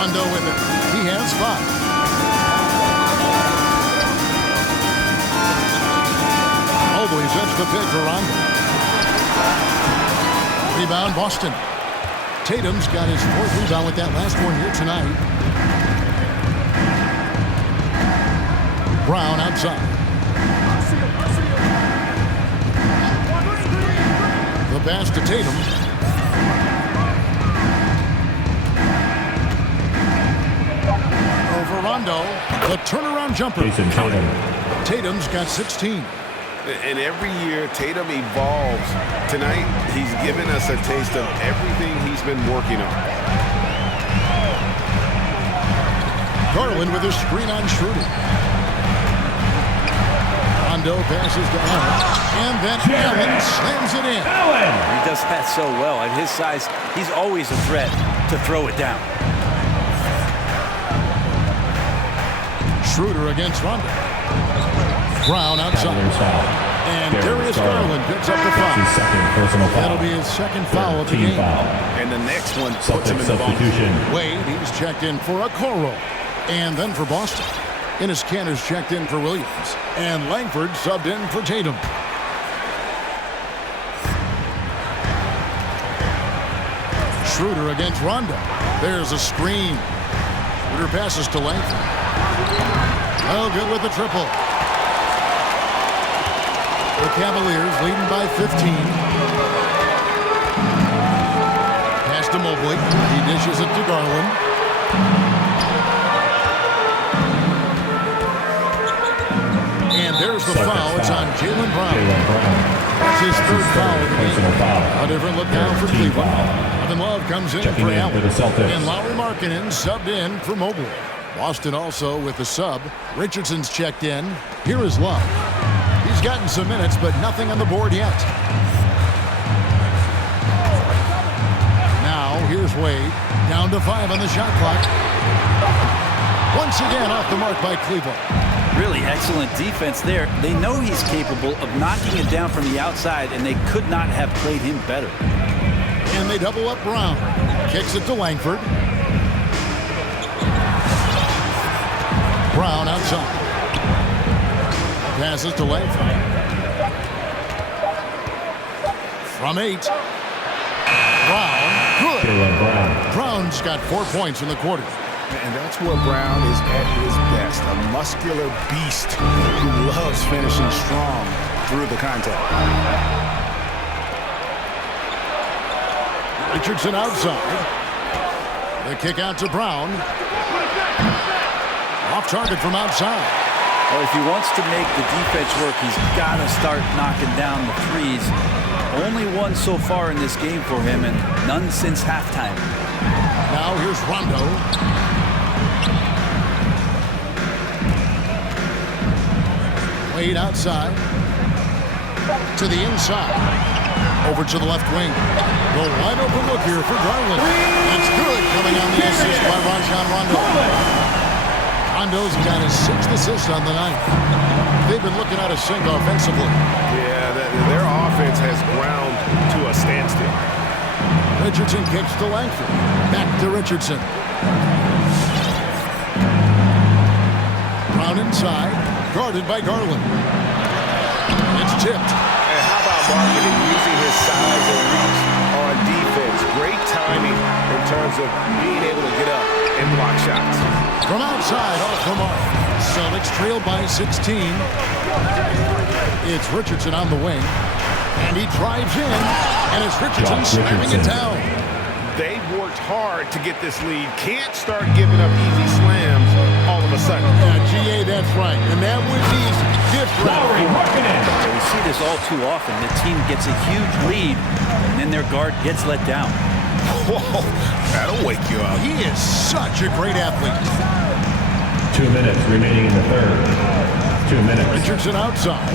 Rondo with it. He has 5. Mobley sets the pick for Rondo. Rebound Boston. Tatum's got his 4th rebound with that last one here tonight. Brown outside. The pass to Tatum. Over Rondo. The turnaround jumper. Tatum's got 16. And every year, Tatum evolves. Tonight, he's given us a taste of everything he's been working on. Garland with a screen on Schroeder. Rondo passes to Allen. And then Allen slams it in. He does that so well. At his size, he's always a threat to throw it down. Schroeder against Rondo. Brown outside. And Darius Garland picks up the foul. That'll be his 2nd foul of the game. And the next one puts him in the bonus. Wade, he's checked in for Okoro. And then for Boston. Enes Kanter's checked in for Williams. And Langford subbed in for Tatum. Schroeder against Rondo. There's a screen. Schroeder passes to Langford. Oh, good with the triple. The Cavaliers leading by 15. Pass to Mobley. He dishes it to Garland. And there's the foul. It's on Jaylen Brown. That's his 3rd foul of the game. A different look now for Cleveland. Kevin Love comes in for Allen. And Lauri Markkanen subbed in for Mobley. Boston also with the sub. Richardson's checked in. Here is Love. He's gotten some minutes, but nothing on the board yet. Now, here's Wade. Down to 5 on the shot clock. Once again off the mark by Cleveland. Really excellent defense there. They know he's capable of knocking it down from the outside, and they could not have played him better. And they double up Brown. Kicks it to Langford. Brown outside. Passes to Langford. From 8. Brown. Good. Brown's got 4 points in the quarter. And that's where Brown is at his best. A muscular beast who loves finishing strong through the contact. Richardson outside. The kick out to Brown. Off target from outside. Well, if he wants to make the defense work, he's got to start knocking down the threes. Only one so far in this game for him, and none since halftime. Now here's Rondo. Wade outside. To the inside. Over to the left wing. The wide open look here for Garland. That's good, coming on the assist by Rajon Rondo. Rondo's got his 6th assist on the night. They've been looking out of sync offensively. Yeah, their offense has ground to a standstill. Richardson kicks to Langford. Back to Richardson. Brown inside. Guarded by Garland. It's tipped. And how about Markkanen using his size and reach on defense? Great timing in terms of being able to get up and block shots. From outside, off the mark. Celtics trail by 16. It's Richardson on the wing. And he drives in. And it's Richardson slamming it down. They've worked hard to get this lead. Can't start giving up easy slams all of a sudden. Yeah, GA, that's right. And that would be different. We see this all too often. The team gets a huge lead, and then their guard gets let down. Whoa, that'll wake you up. He is such a great athlete. 2 minutes remaining in the third. 2 minutes. Richardson outside.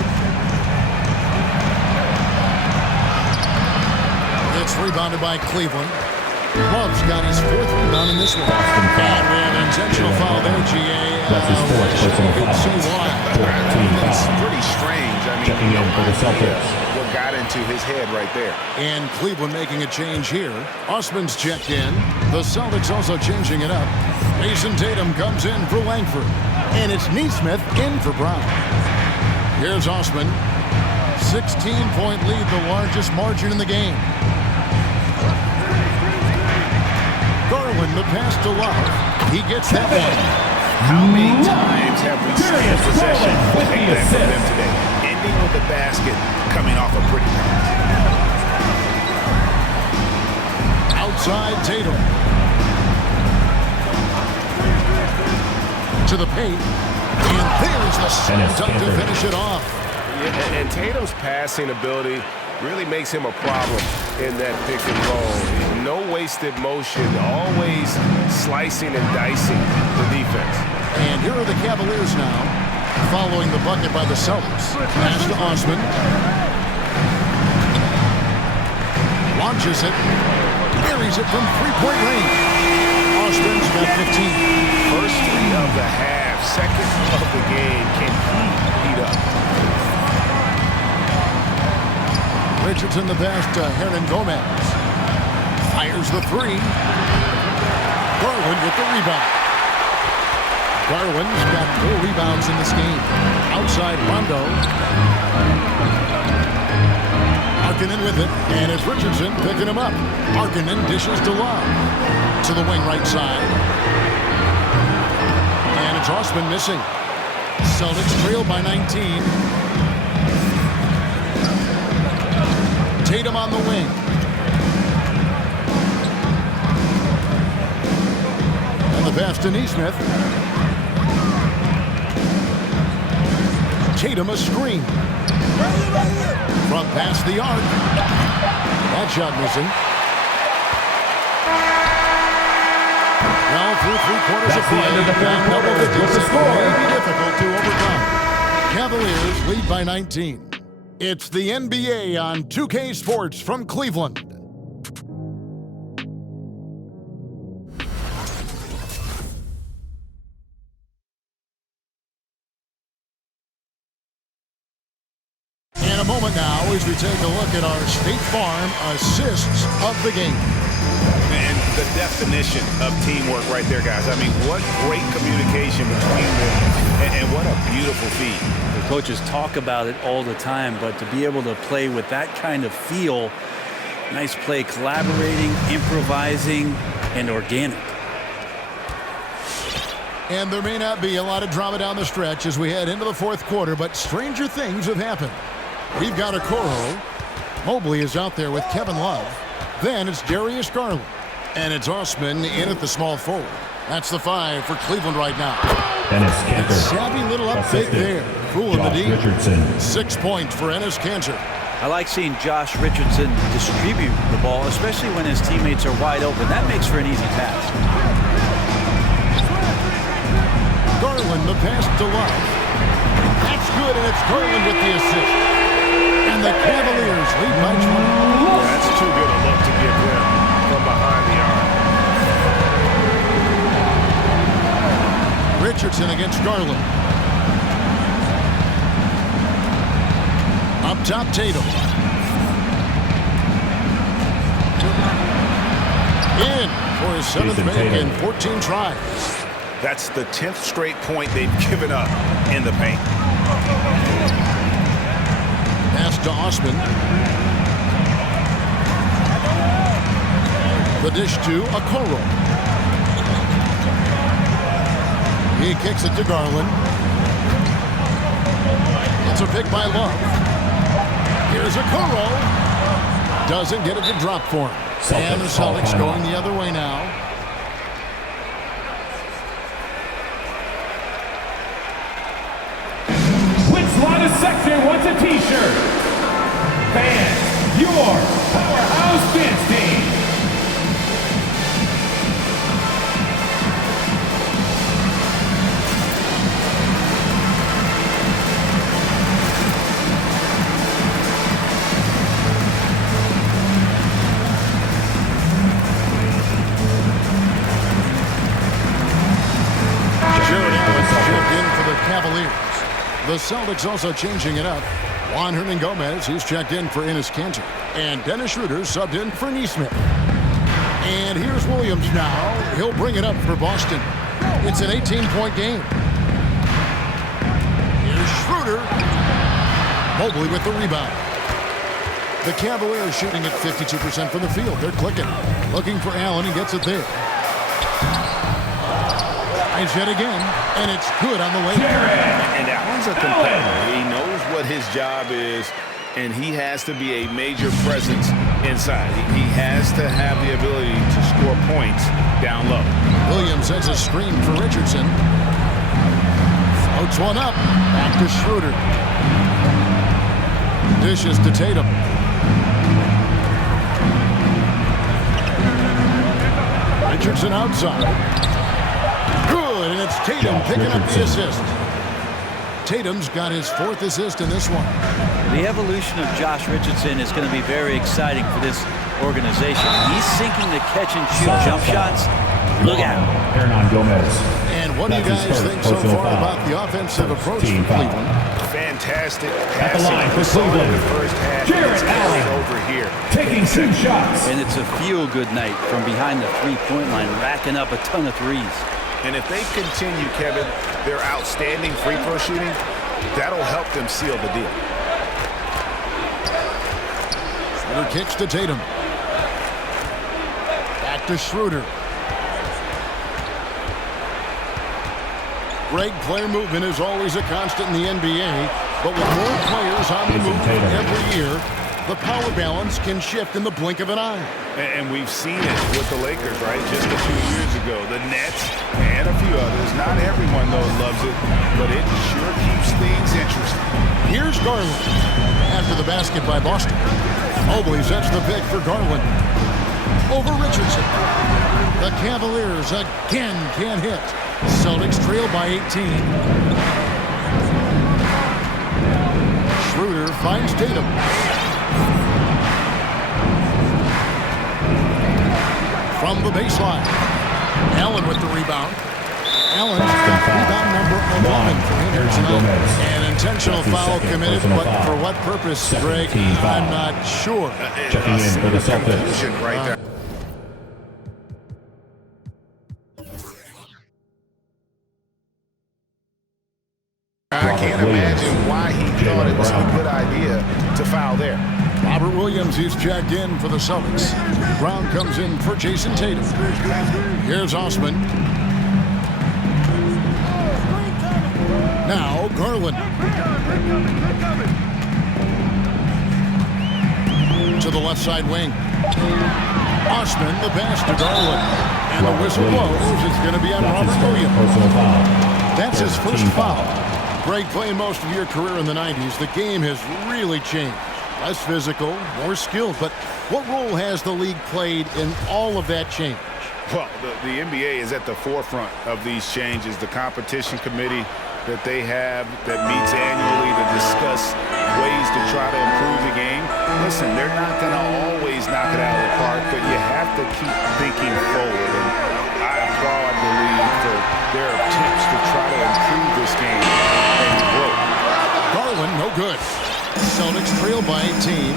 It's rebounded by Cleveland. Love's got his 4th rebound in this one. And we have an intentional foul there, GA. That's his 4th personal foul. See why. It's pretty strange. I mean, Checking in for the Celtics. What got into his head right there. And Cleveland making a change here. Osman's checked in. The Celtics also changing it up. Mason Tatum comes in for Langford. And it's Neesmith in for Brown. Here's Osman. 16-point lead, the largest margin in the game. Garland, the pass to Love. He gets that one. How many times have we seen a possession like that from them today? Ending with the basket, coming off a pretty pass. Outside Tatum. To the paint. And there's the dunk to finish it off. Yeah, and Tatum's passing ability really makes him a problem in that pick and roll. No wasted motion, always slicing and dicing the defense. And here are the Cavaliers now, following the bucket by the Celtics. Pass to Osman. Launches it. Buries it from 3-point range. Osman's got 15. First 3 of the half, second of the game. Can he heat up? Richardson the pass to Hernan Gomez. Fires the 3. Garland with the rebound. Garland's got 4 rebounds in this game. Outside Rondo. Markkanen with it, and it's Richardson picking him up. Markkanen dishes to Love. To the wing right side. And it's Osman missing. Celtics trail by 19. Tatum on the wing. And the pass to Neesmith. Tatum a screen. Front past the arc. That shot missing. Now through 3 quarters of play. Down double digits. It may be difficult to overcome. Cavaliers lead by 19. It's the NBA on 2K Sports from Cleveland. In a moment now as we take a look at our State Farm assists of the game. And the definition of teamwork right there, guys. I mean, what great communication between them, and what a beautiful feat. The coaches talk about it all the time, but to be able to play with that kind of feel, nice play, collaborating, improvising, and organic. And there may not be a lot of drama down the stretch as we head into the 4th quarter, but stranger things have happened. We've got a Okoro. Mobley is out there with Kevin Love. Then it's Darius Garland. And it's Osman in at the small forward. That's the 5 for Cleveland right now. Enes Kanter. Savvy little upfake there. Fooling the D. Richardson. 6 points for Enes Kanter. I like seeing Josh Richardson distribute the ball, especially when his teammates are wide open. That makes for an easy pass. Garland, the pass to Love. That's good, and it's Garland with the assist. And the Cavaliers lead by 20. That's too good a look to give them from behind the arc. Richardson against Garland. Up top, Tatum. In for his 7th make in 14 tries. That's the 10th straight point they've given up in the paint. Pass to Osman. The dish to Okoro. He kicks it to Garland. It's a pick by Love. Here's Okoro. Doesn't get it to drop for him. And the Celtics going the other way now. Which line of section wants a t-shirt? Fans, your powerhouse dance team. The Celtics also changing it up. Juan Hernan-Gomez, he's checked in for Enes Kanter. And Dennis Schroeder subbed in for Neesmith. And here's Williams now. He'll bring it up for Boston. It's an 18-point game. Here's Schroeder. Mobley with the rebound. The Cavaliers shooting at 52% from the field. They're clicking. Looking for Allen. He gets it there. Tries yet again. And it's good on the way. And Allen's a competitor. He knows what his job is, and he has to be a major presence inside. He has to have the ability to score points down low. Williams sends a screen for Richardson. Floats one up. Back to Schroeder. Dishes to Tatum. Richardson outside. Good, and it's Tatum picking up the assist. Tatum's got his 4th assist in this one. The evolution of Josh Richardson is going to be very exciting for this organization. He's sinking the catch-and-shoot jump shots. Look out. Hernan-Gomez. And what do you guys think so far about the offensive approach for Cleveland? Fantastic At the line for passing in Cleveland, the first half. Jarrett It's carried Allen. over here. Taking 2 shots. And it's a feel-good night from behind the three-point line, racking up a ton of threes. And if they continue, Kevin, their outstanding free throw shooting, that'll help them seal the deal. Schroeder kicks to Tatum. Back to Schroeder. Great player movement is always a constant in the NBA, but with more players on the move every year, the power balance can shift in the blink of an eye. And we've seen it with the Lakers, right? Just a few years ago. The Nets and a few others. Not everyone, though, loves it, but it sure keeps things interesting. Here's Garland. After the basket by Boston. Mobley sets the pick for Garland. Over Richardson. The Cavaliers again can't hit. Celtics trail by 18. Schroeder finds Tatum. From the baseline. Allen with the rebound. Allen, rebound number 11 for him tonight. An intentional foul committed, but for what purpose, Greg, I'm not sure. Checking in for the Celtics. Right there. I can't imagine why he thought it was a good idea to foul there. Robert Williams, he's checked in for the Celtics. Brown comes in for Jason Tatum. Here's Osman. Now Garland. To the left side wing. Osman, the pass to Garland. And the whistle blows. It's going to be on Robert Williams. That's his first foul. Greg, playing most of your career in the 90s, the game has really changed. Less physical, more skilled. But what role has the league played in all of that change? Well, the NBA is at the forefront of these changes. The competition committee that they have that meets annually to discuss ways to try to improve the game. Listen, they're not going to always knock it out of the park, but you have to keep thinking forward. And I applaud the league for their attempts to try to improve this game and grow. Garland, no good. Celtics trail by 18.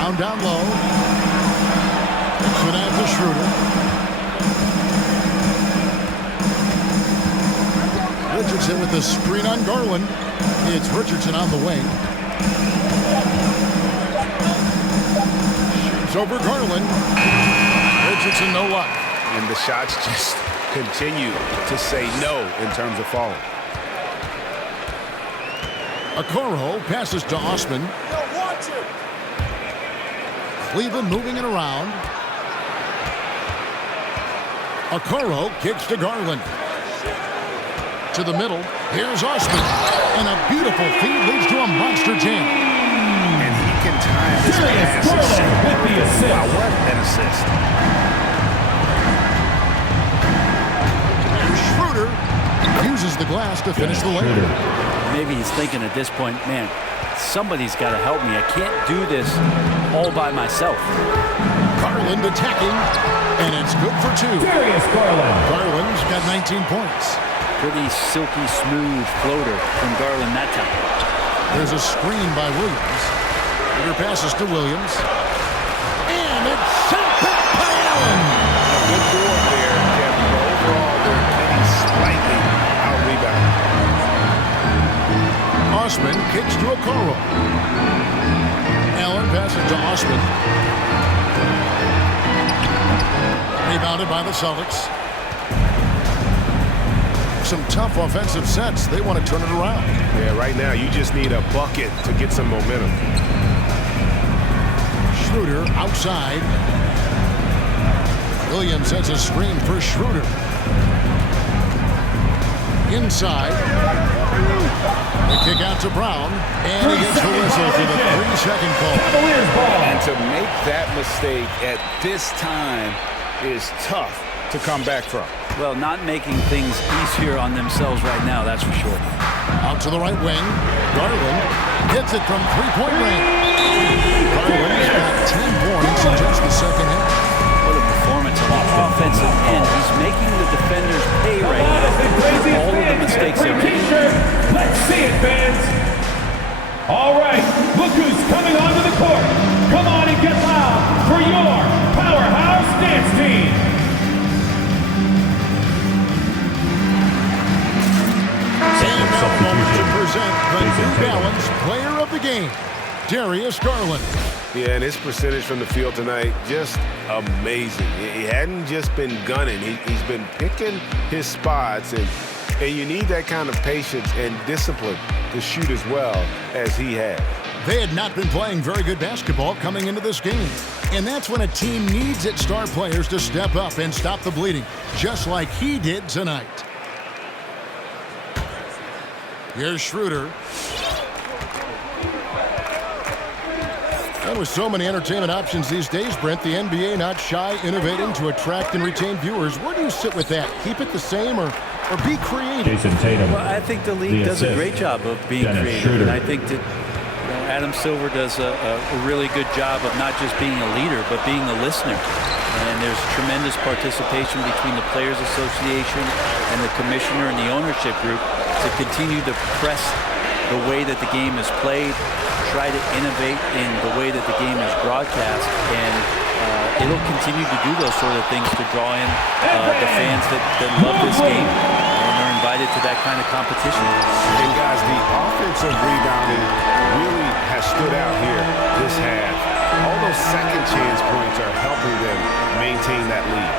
Round down low. It's it out to Schroeder. Richardson with the screen on Garland. It's Richardson on the wing. Shoots over Garland. Richardson, no luck. And the shots just continue to say no in terms of falling. Okoro passes to Osman. Cleveland moving it around. Okoro kicks to Garland. To the middle. Here's Osman. And a beautiful feed leads to a monster jam. And he can time this pass. With the assist. Wow, what an assist. And Schroeder uses the glass to finish the layup. Maybe he's thinking at this point, man, somebody's got to help me. I can't do this all by myself. Garland attacking, and it's good for two. Darius Garland. Garland's got 19 points. Pretty silky smooth floater from Garland that time. There's a screen by Williams. Shooter passes to Williams. And it's sent back by Allen. Good board there, Kevin. But overall, they're getting slightly out-rebounded. Osman kicks to Okoro. Allen passes to Osman. Rebounded by the Celtics. Some tough offensive sets. They want to turn it around. Yeah, right now you just need a bucket to get some momentum. Schroeder outside. Williams sets a screen for Schroeder. Inside. The kick out to Brown. And he gets the whistle for the 3-second call. And to make that mistake at this time is tough to come back from. Well, not making things easier on themselves right now, that's for sure. Out to the right wing. Garland hits it from three-point range. Garland's got 10 points in just the second half. What a performance on the offensive end. He's making the defenders pay right now for all of the mistakes they're making. Let's see it, fans. All right, look who's coming onto the court. Come on and get loud for your powerhouse dance team. And now a moment to present the New Balance Player of the Game, Darius Garland. Yeah, and his percentage from the field tonight, just amazing. He hadn't just been gunning. He's been picking his spots, and you need that kind of patience and discipline to shoot as well as he had. They had not been playing very good basketball coming into this game. And that's when a team needs its star players to step up and stop the bleeding, just like he did tonight. Here's Schroeder. And with so many entertainment options these days, Brent, the NBA not shy innovating to attract and retain viewers. Where do you sit with that? Keep it the same or be creative? Jason Tatum. Well, I think the league does a great job of being creative. And I think that Adam Silver does a really good job of not just being a leader, but being a listener. And there's tremendous participation between the Players Association and the commissioner and the ownership group to continue to press the way that the game is played, try to innovate in the way that the game is broadcast, and it'll continue to do those sort of things to draw in the fans that love this game and are invited to that kind of competition. And guys, the offensive rebounding really has stood out here this half. All those second chance points are helping them maintain that lead.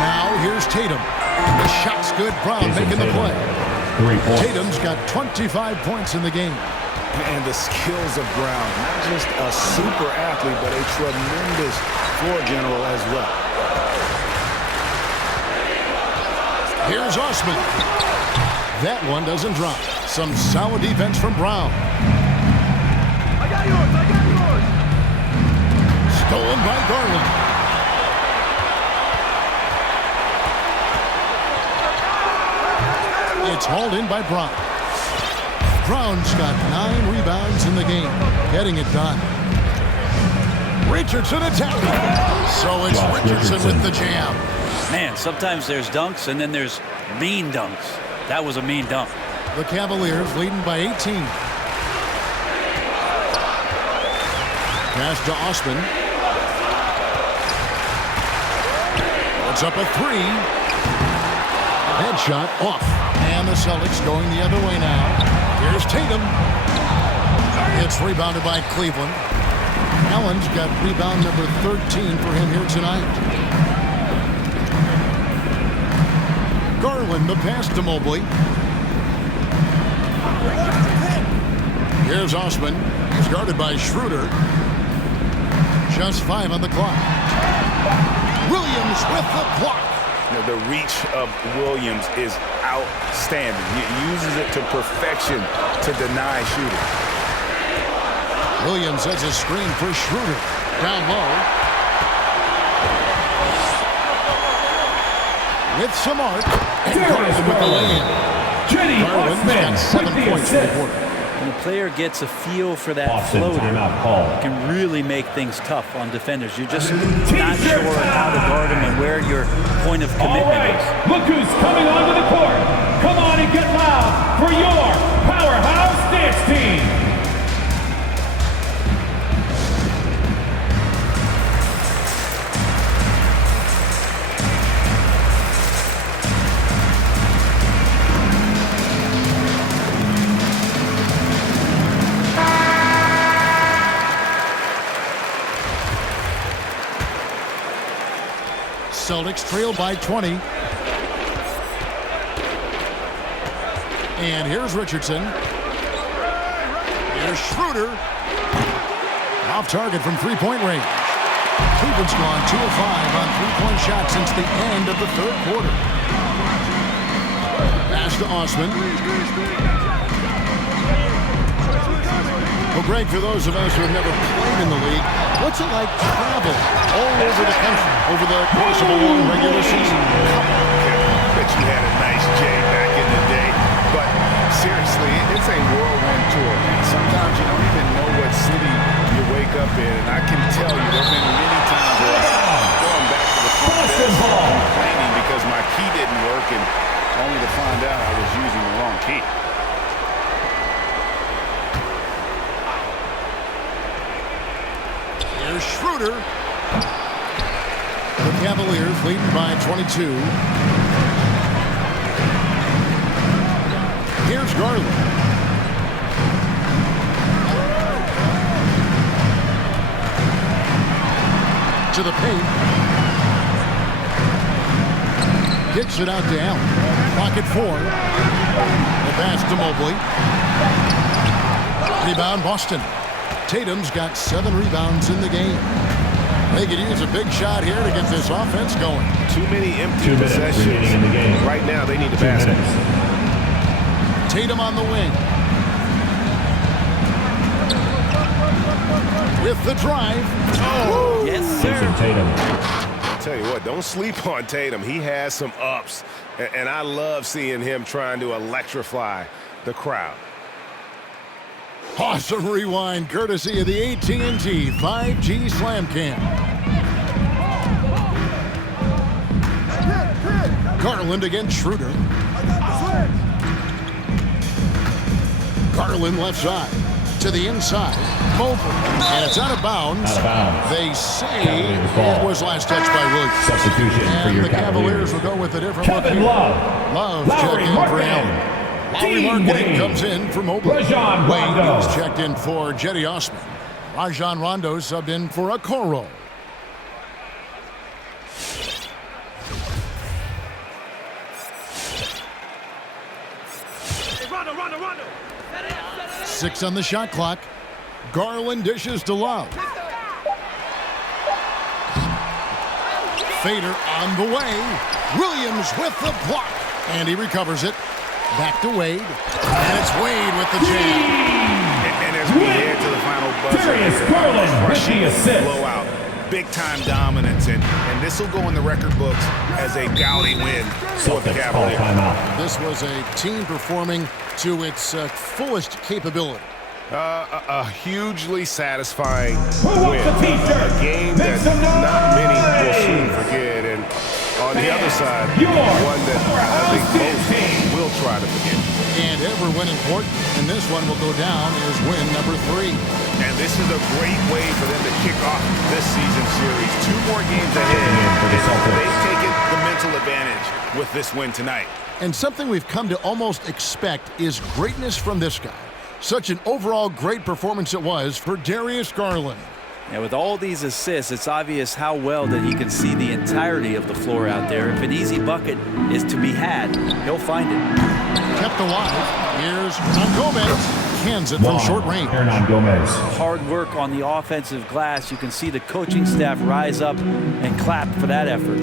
Now here's Tatum. The shot's good. Brown making the play. Tatum's got 25 points in the game. And the skills of Brown, not just a super athlete, but a tremendous floor general as well. Here's Osman. That one doesn't drop. Some solid defense from Brown. I got yours. Stolen by Garland. It's hauled in by Brown. Brown's got 9 rebounds in the game, getting it done. Richardson attacking. So it's Richardson with the jam. Man, sometimes there's dunks and then there's mean dunks. That was a mean dunk. The Cavaliers leading by 18. Pass to Osman. Puts up a 3. Headshot off. And the Celtics going the other way now. Here's Tatum. It's rebounded by Cleveland. Allen's got rebound number 13 for him here tonight. Garland, the pass to Mobley. Here's Osman. He's guarded by Schroeder. Just 5 on the clock. Williams with the block. The reach of Williams is outstanding. He uses it to perfection to deny shooting. Williams has a screen for Schroeder. Down low. With some art. And Garland with the lay-in. Garland's got 7 points for the quarter. When a player gets a feel for that floater, it can really make things tough on defenders. You're just not sure how to guard him and where your point of commitment is. Look who's coming onto the court. come on and get loud for your powerhouse dance team. Celtics trail by 20. And here's Richardson. Here's Schroeder. Off target from three-point range. Cleveland's gone 2 of 5 on three-point shots since the end of the third quarter. Pass to Osman. Well, Greg, for those of us who have never played in the league, what's it like to travel all over the country over the course of a long regular season? I bet you had a nice J back in the day. But seriously, it's a whirlwind tour. Sometimes you don't even know what city you wake up in. And I can tell you there have been many times where I'm going back to the front desk complaining because my key didn't work and only to find out I was using the wrong key. Here's Schroeder. The Cavaliers leading by 22. Here's Garland. To the paint. Kicks it out to Allen. Clock at 4. The pass to Mobley. Rebound Boston. Tatum's got 7 rebounds in the game. They could use a big shot here to get this offense going. Too many empty possessions. In the game. Right now, they need a basket. Tatum on the wing. With the drive. Oh, yes, sir. Tatum. I'll tell you what, don't sleep on Tatum. He has some ups, and I love seeing him trying to electrify the crowd. Awesome rewind courtesy of the AT&T 5G Slam Cam. Garland against Schroeder. Garland left side to the inside. Mobley. And it's out of bounds. They say it was last touched by Williams. Substitution and for your the Cavaliers will go with a different look Kevin here. Love. Love checked in for Allen. Lauri Markkanen comes in for Mobley. Wade is checked in for Jetty Osman. Rajon Rondo subbed in for Okoro. Rondo. 6 on the shot clock. Garland dishes to Love. Fader on the way. Williams with the block. And he recovers it. Back to Wade. And it's Wade with the jam. And as we head to the final buzzer, Darius Garland with the assist. blowout, big-time dominance, and this will go in the record books as a gaudy win for the Cavaliers. This was a team performing to its fullest capability. A hugely satisfying Who win. wants a t-shirt? A game Make that some not many will noise. soon forget. And on the other side, Your one that I think powerhouse most will try to forget. And every win important, and this one will go down as win number 3. And this is a great way for them to kick off this season series. 2 more games ahead. They've taken the mental advantage with this win tonight. And something we've come to almost expect is greatness from this guy. Such an overall great performance it was for Darius Garland. Yeah, with all these assists, it's obvious how well that he can see the entirety of the floor out there. If an easy bucket is to be had, he'll find it. Kept alive. Here's Gomez. Cans it from short range. Gomez. Hard work on the offensive glass. You can see the coaching staff rise up and clap for that effort.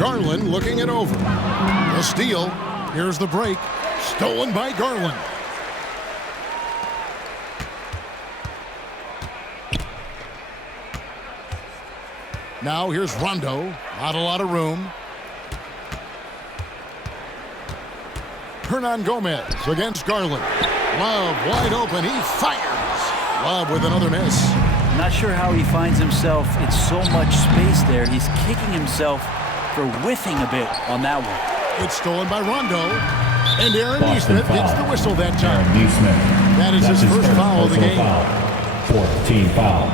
Garland looking it over. The steal. Here's the break. Stolen by Garland. Now here's Rondo. Not a lot of room. Hernan Gomez against Garland. Love wide open. He fires. Love with another miss. Not sure how he finds himself in so much space there. He's kicking himself for whiffing a bit on that one. It's stolen by Rondo. And Aaron Boston Neesmith gets foul. the whistle that time. Aaron Neesmith. That is That's his first foul of the personal game. Foul. Fourth team foul.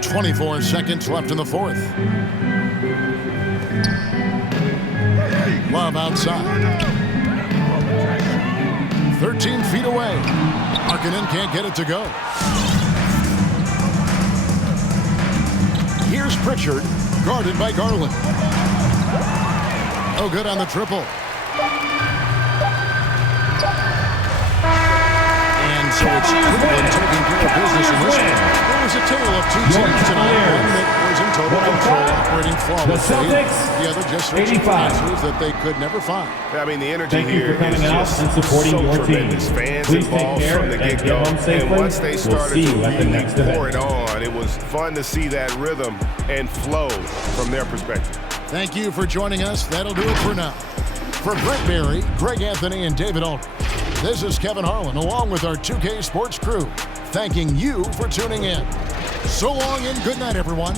.24 seconds left in the fourth. Love outside. 13 feet away. Markkanen can't get it to go. Here's Pritchard, guarded by Garland. Oh, good on the triple. And so it's Cleveland taking care of business in this one. There was a tale of two teams tonight. One that was in total control, operating flawlessly. The other just searching for answers that they could never find. I mean, the energy Thank you here for coming is out just and supporting so your tremendous. team. Fans Please take involved care from the and get get-go. home safely. And once they We'll started see to you at the really next event. pour it on, it was fun to see that rhythm and flow from their perspective. Thank you for joining us. That'll do it for now. For Brent Berry, Greg Anthony, and David Aldridge, this is Kevin Harlan along with our 2K Sports crew, thanking you for tuning in. So long and good night, everyone.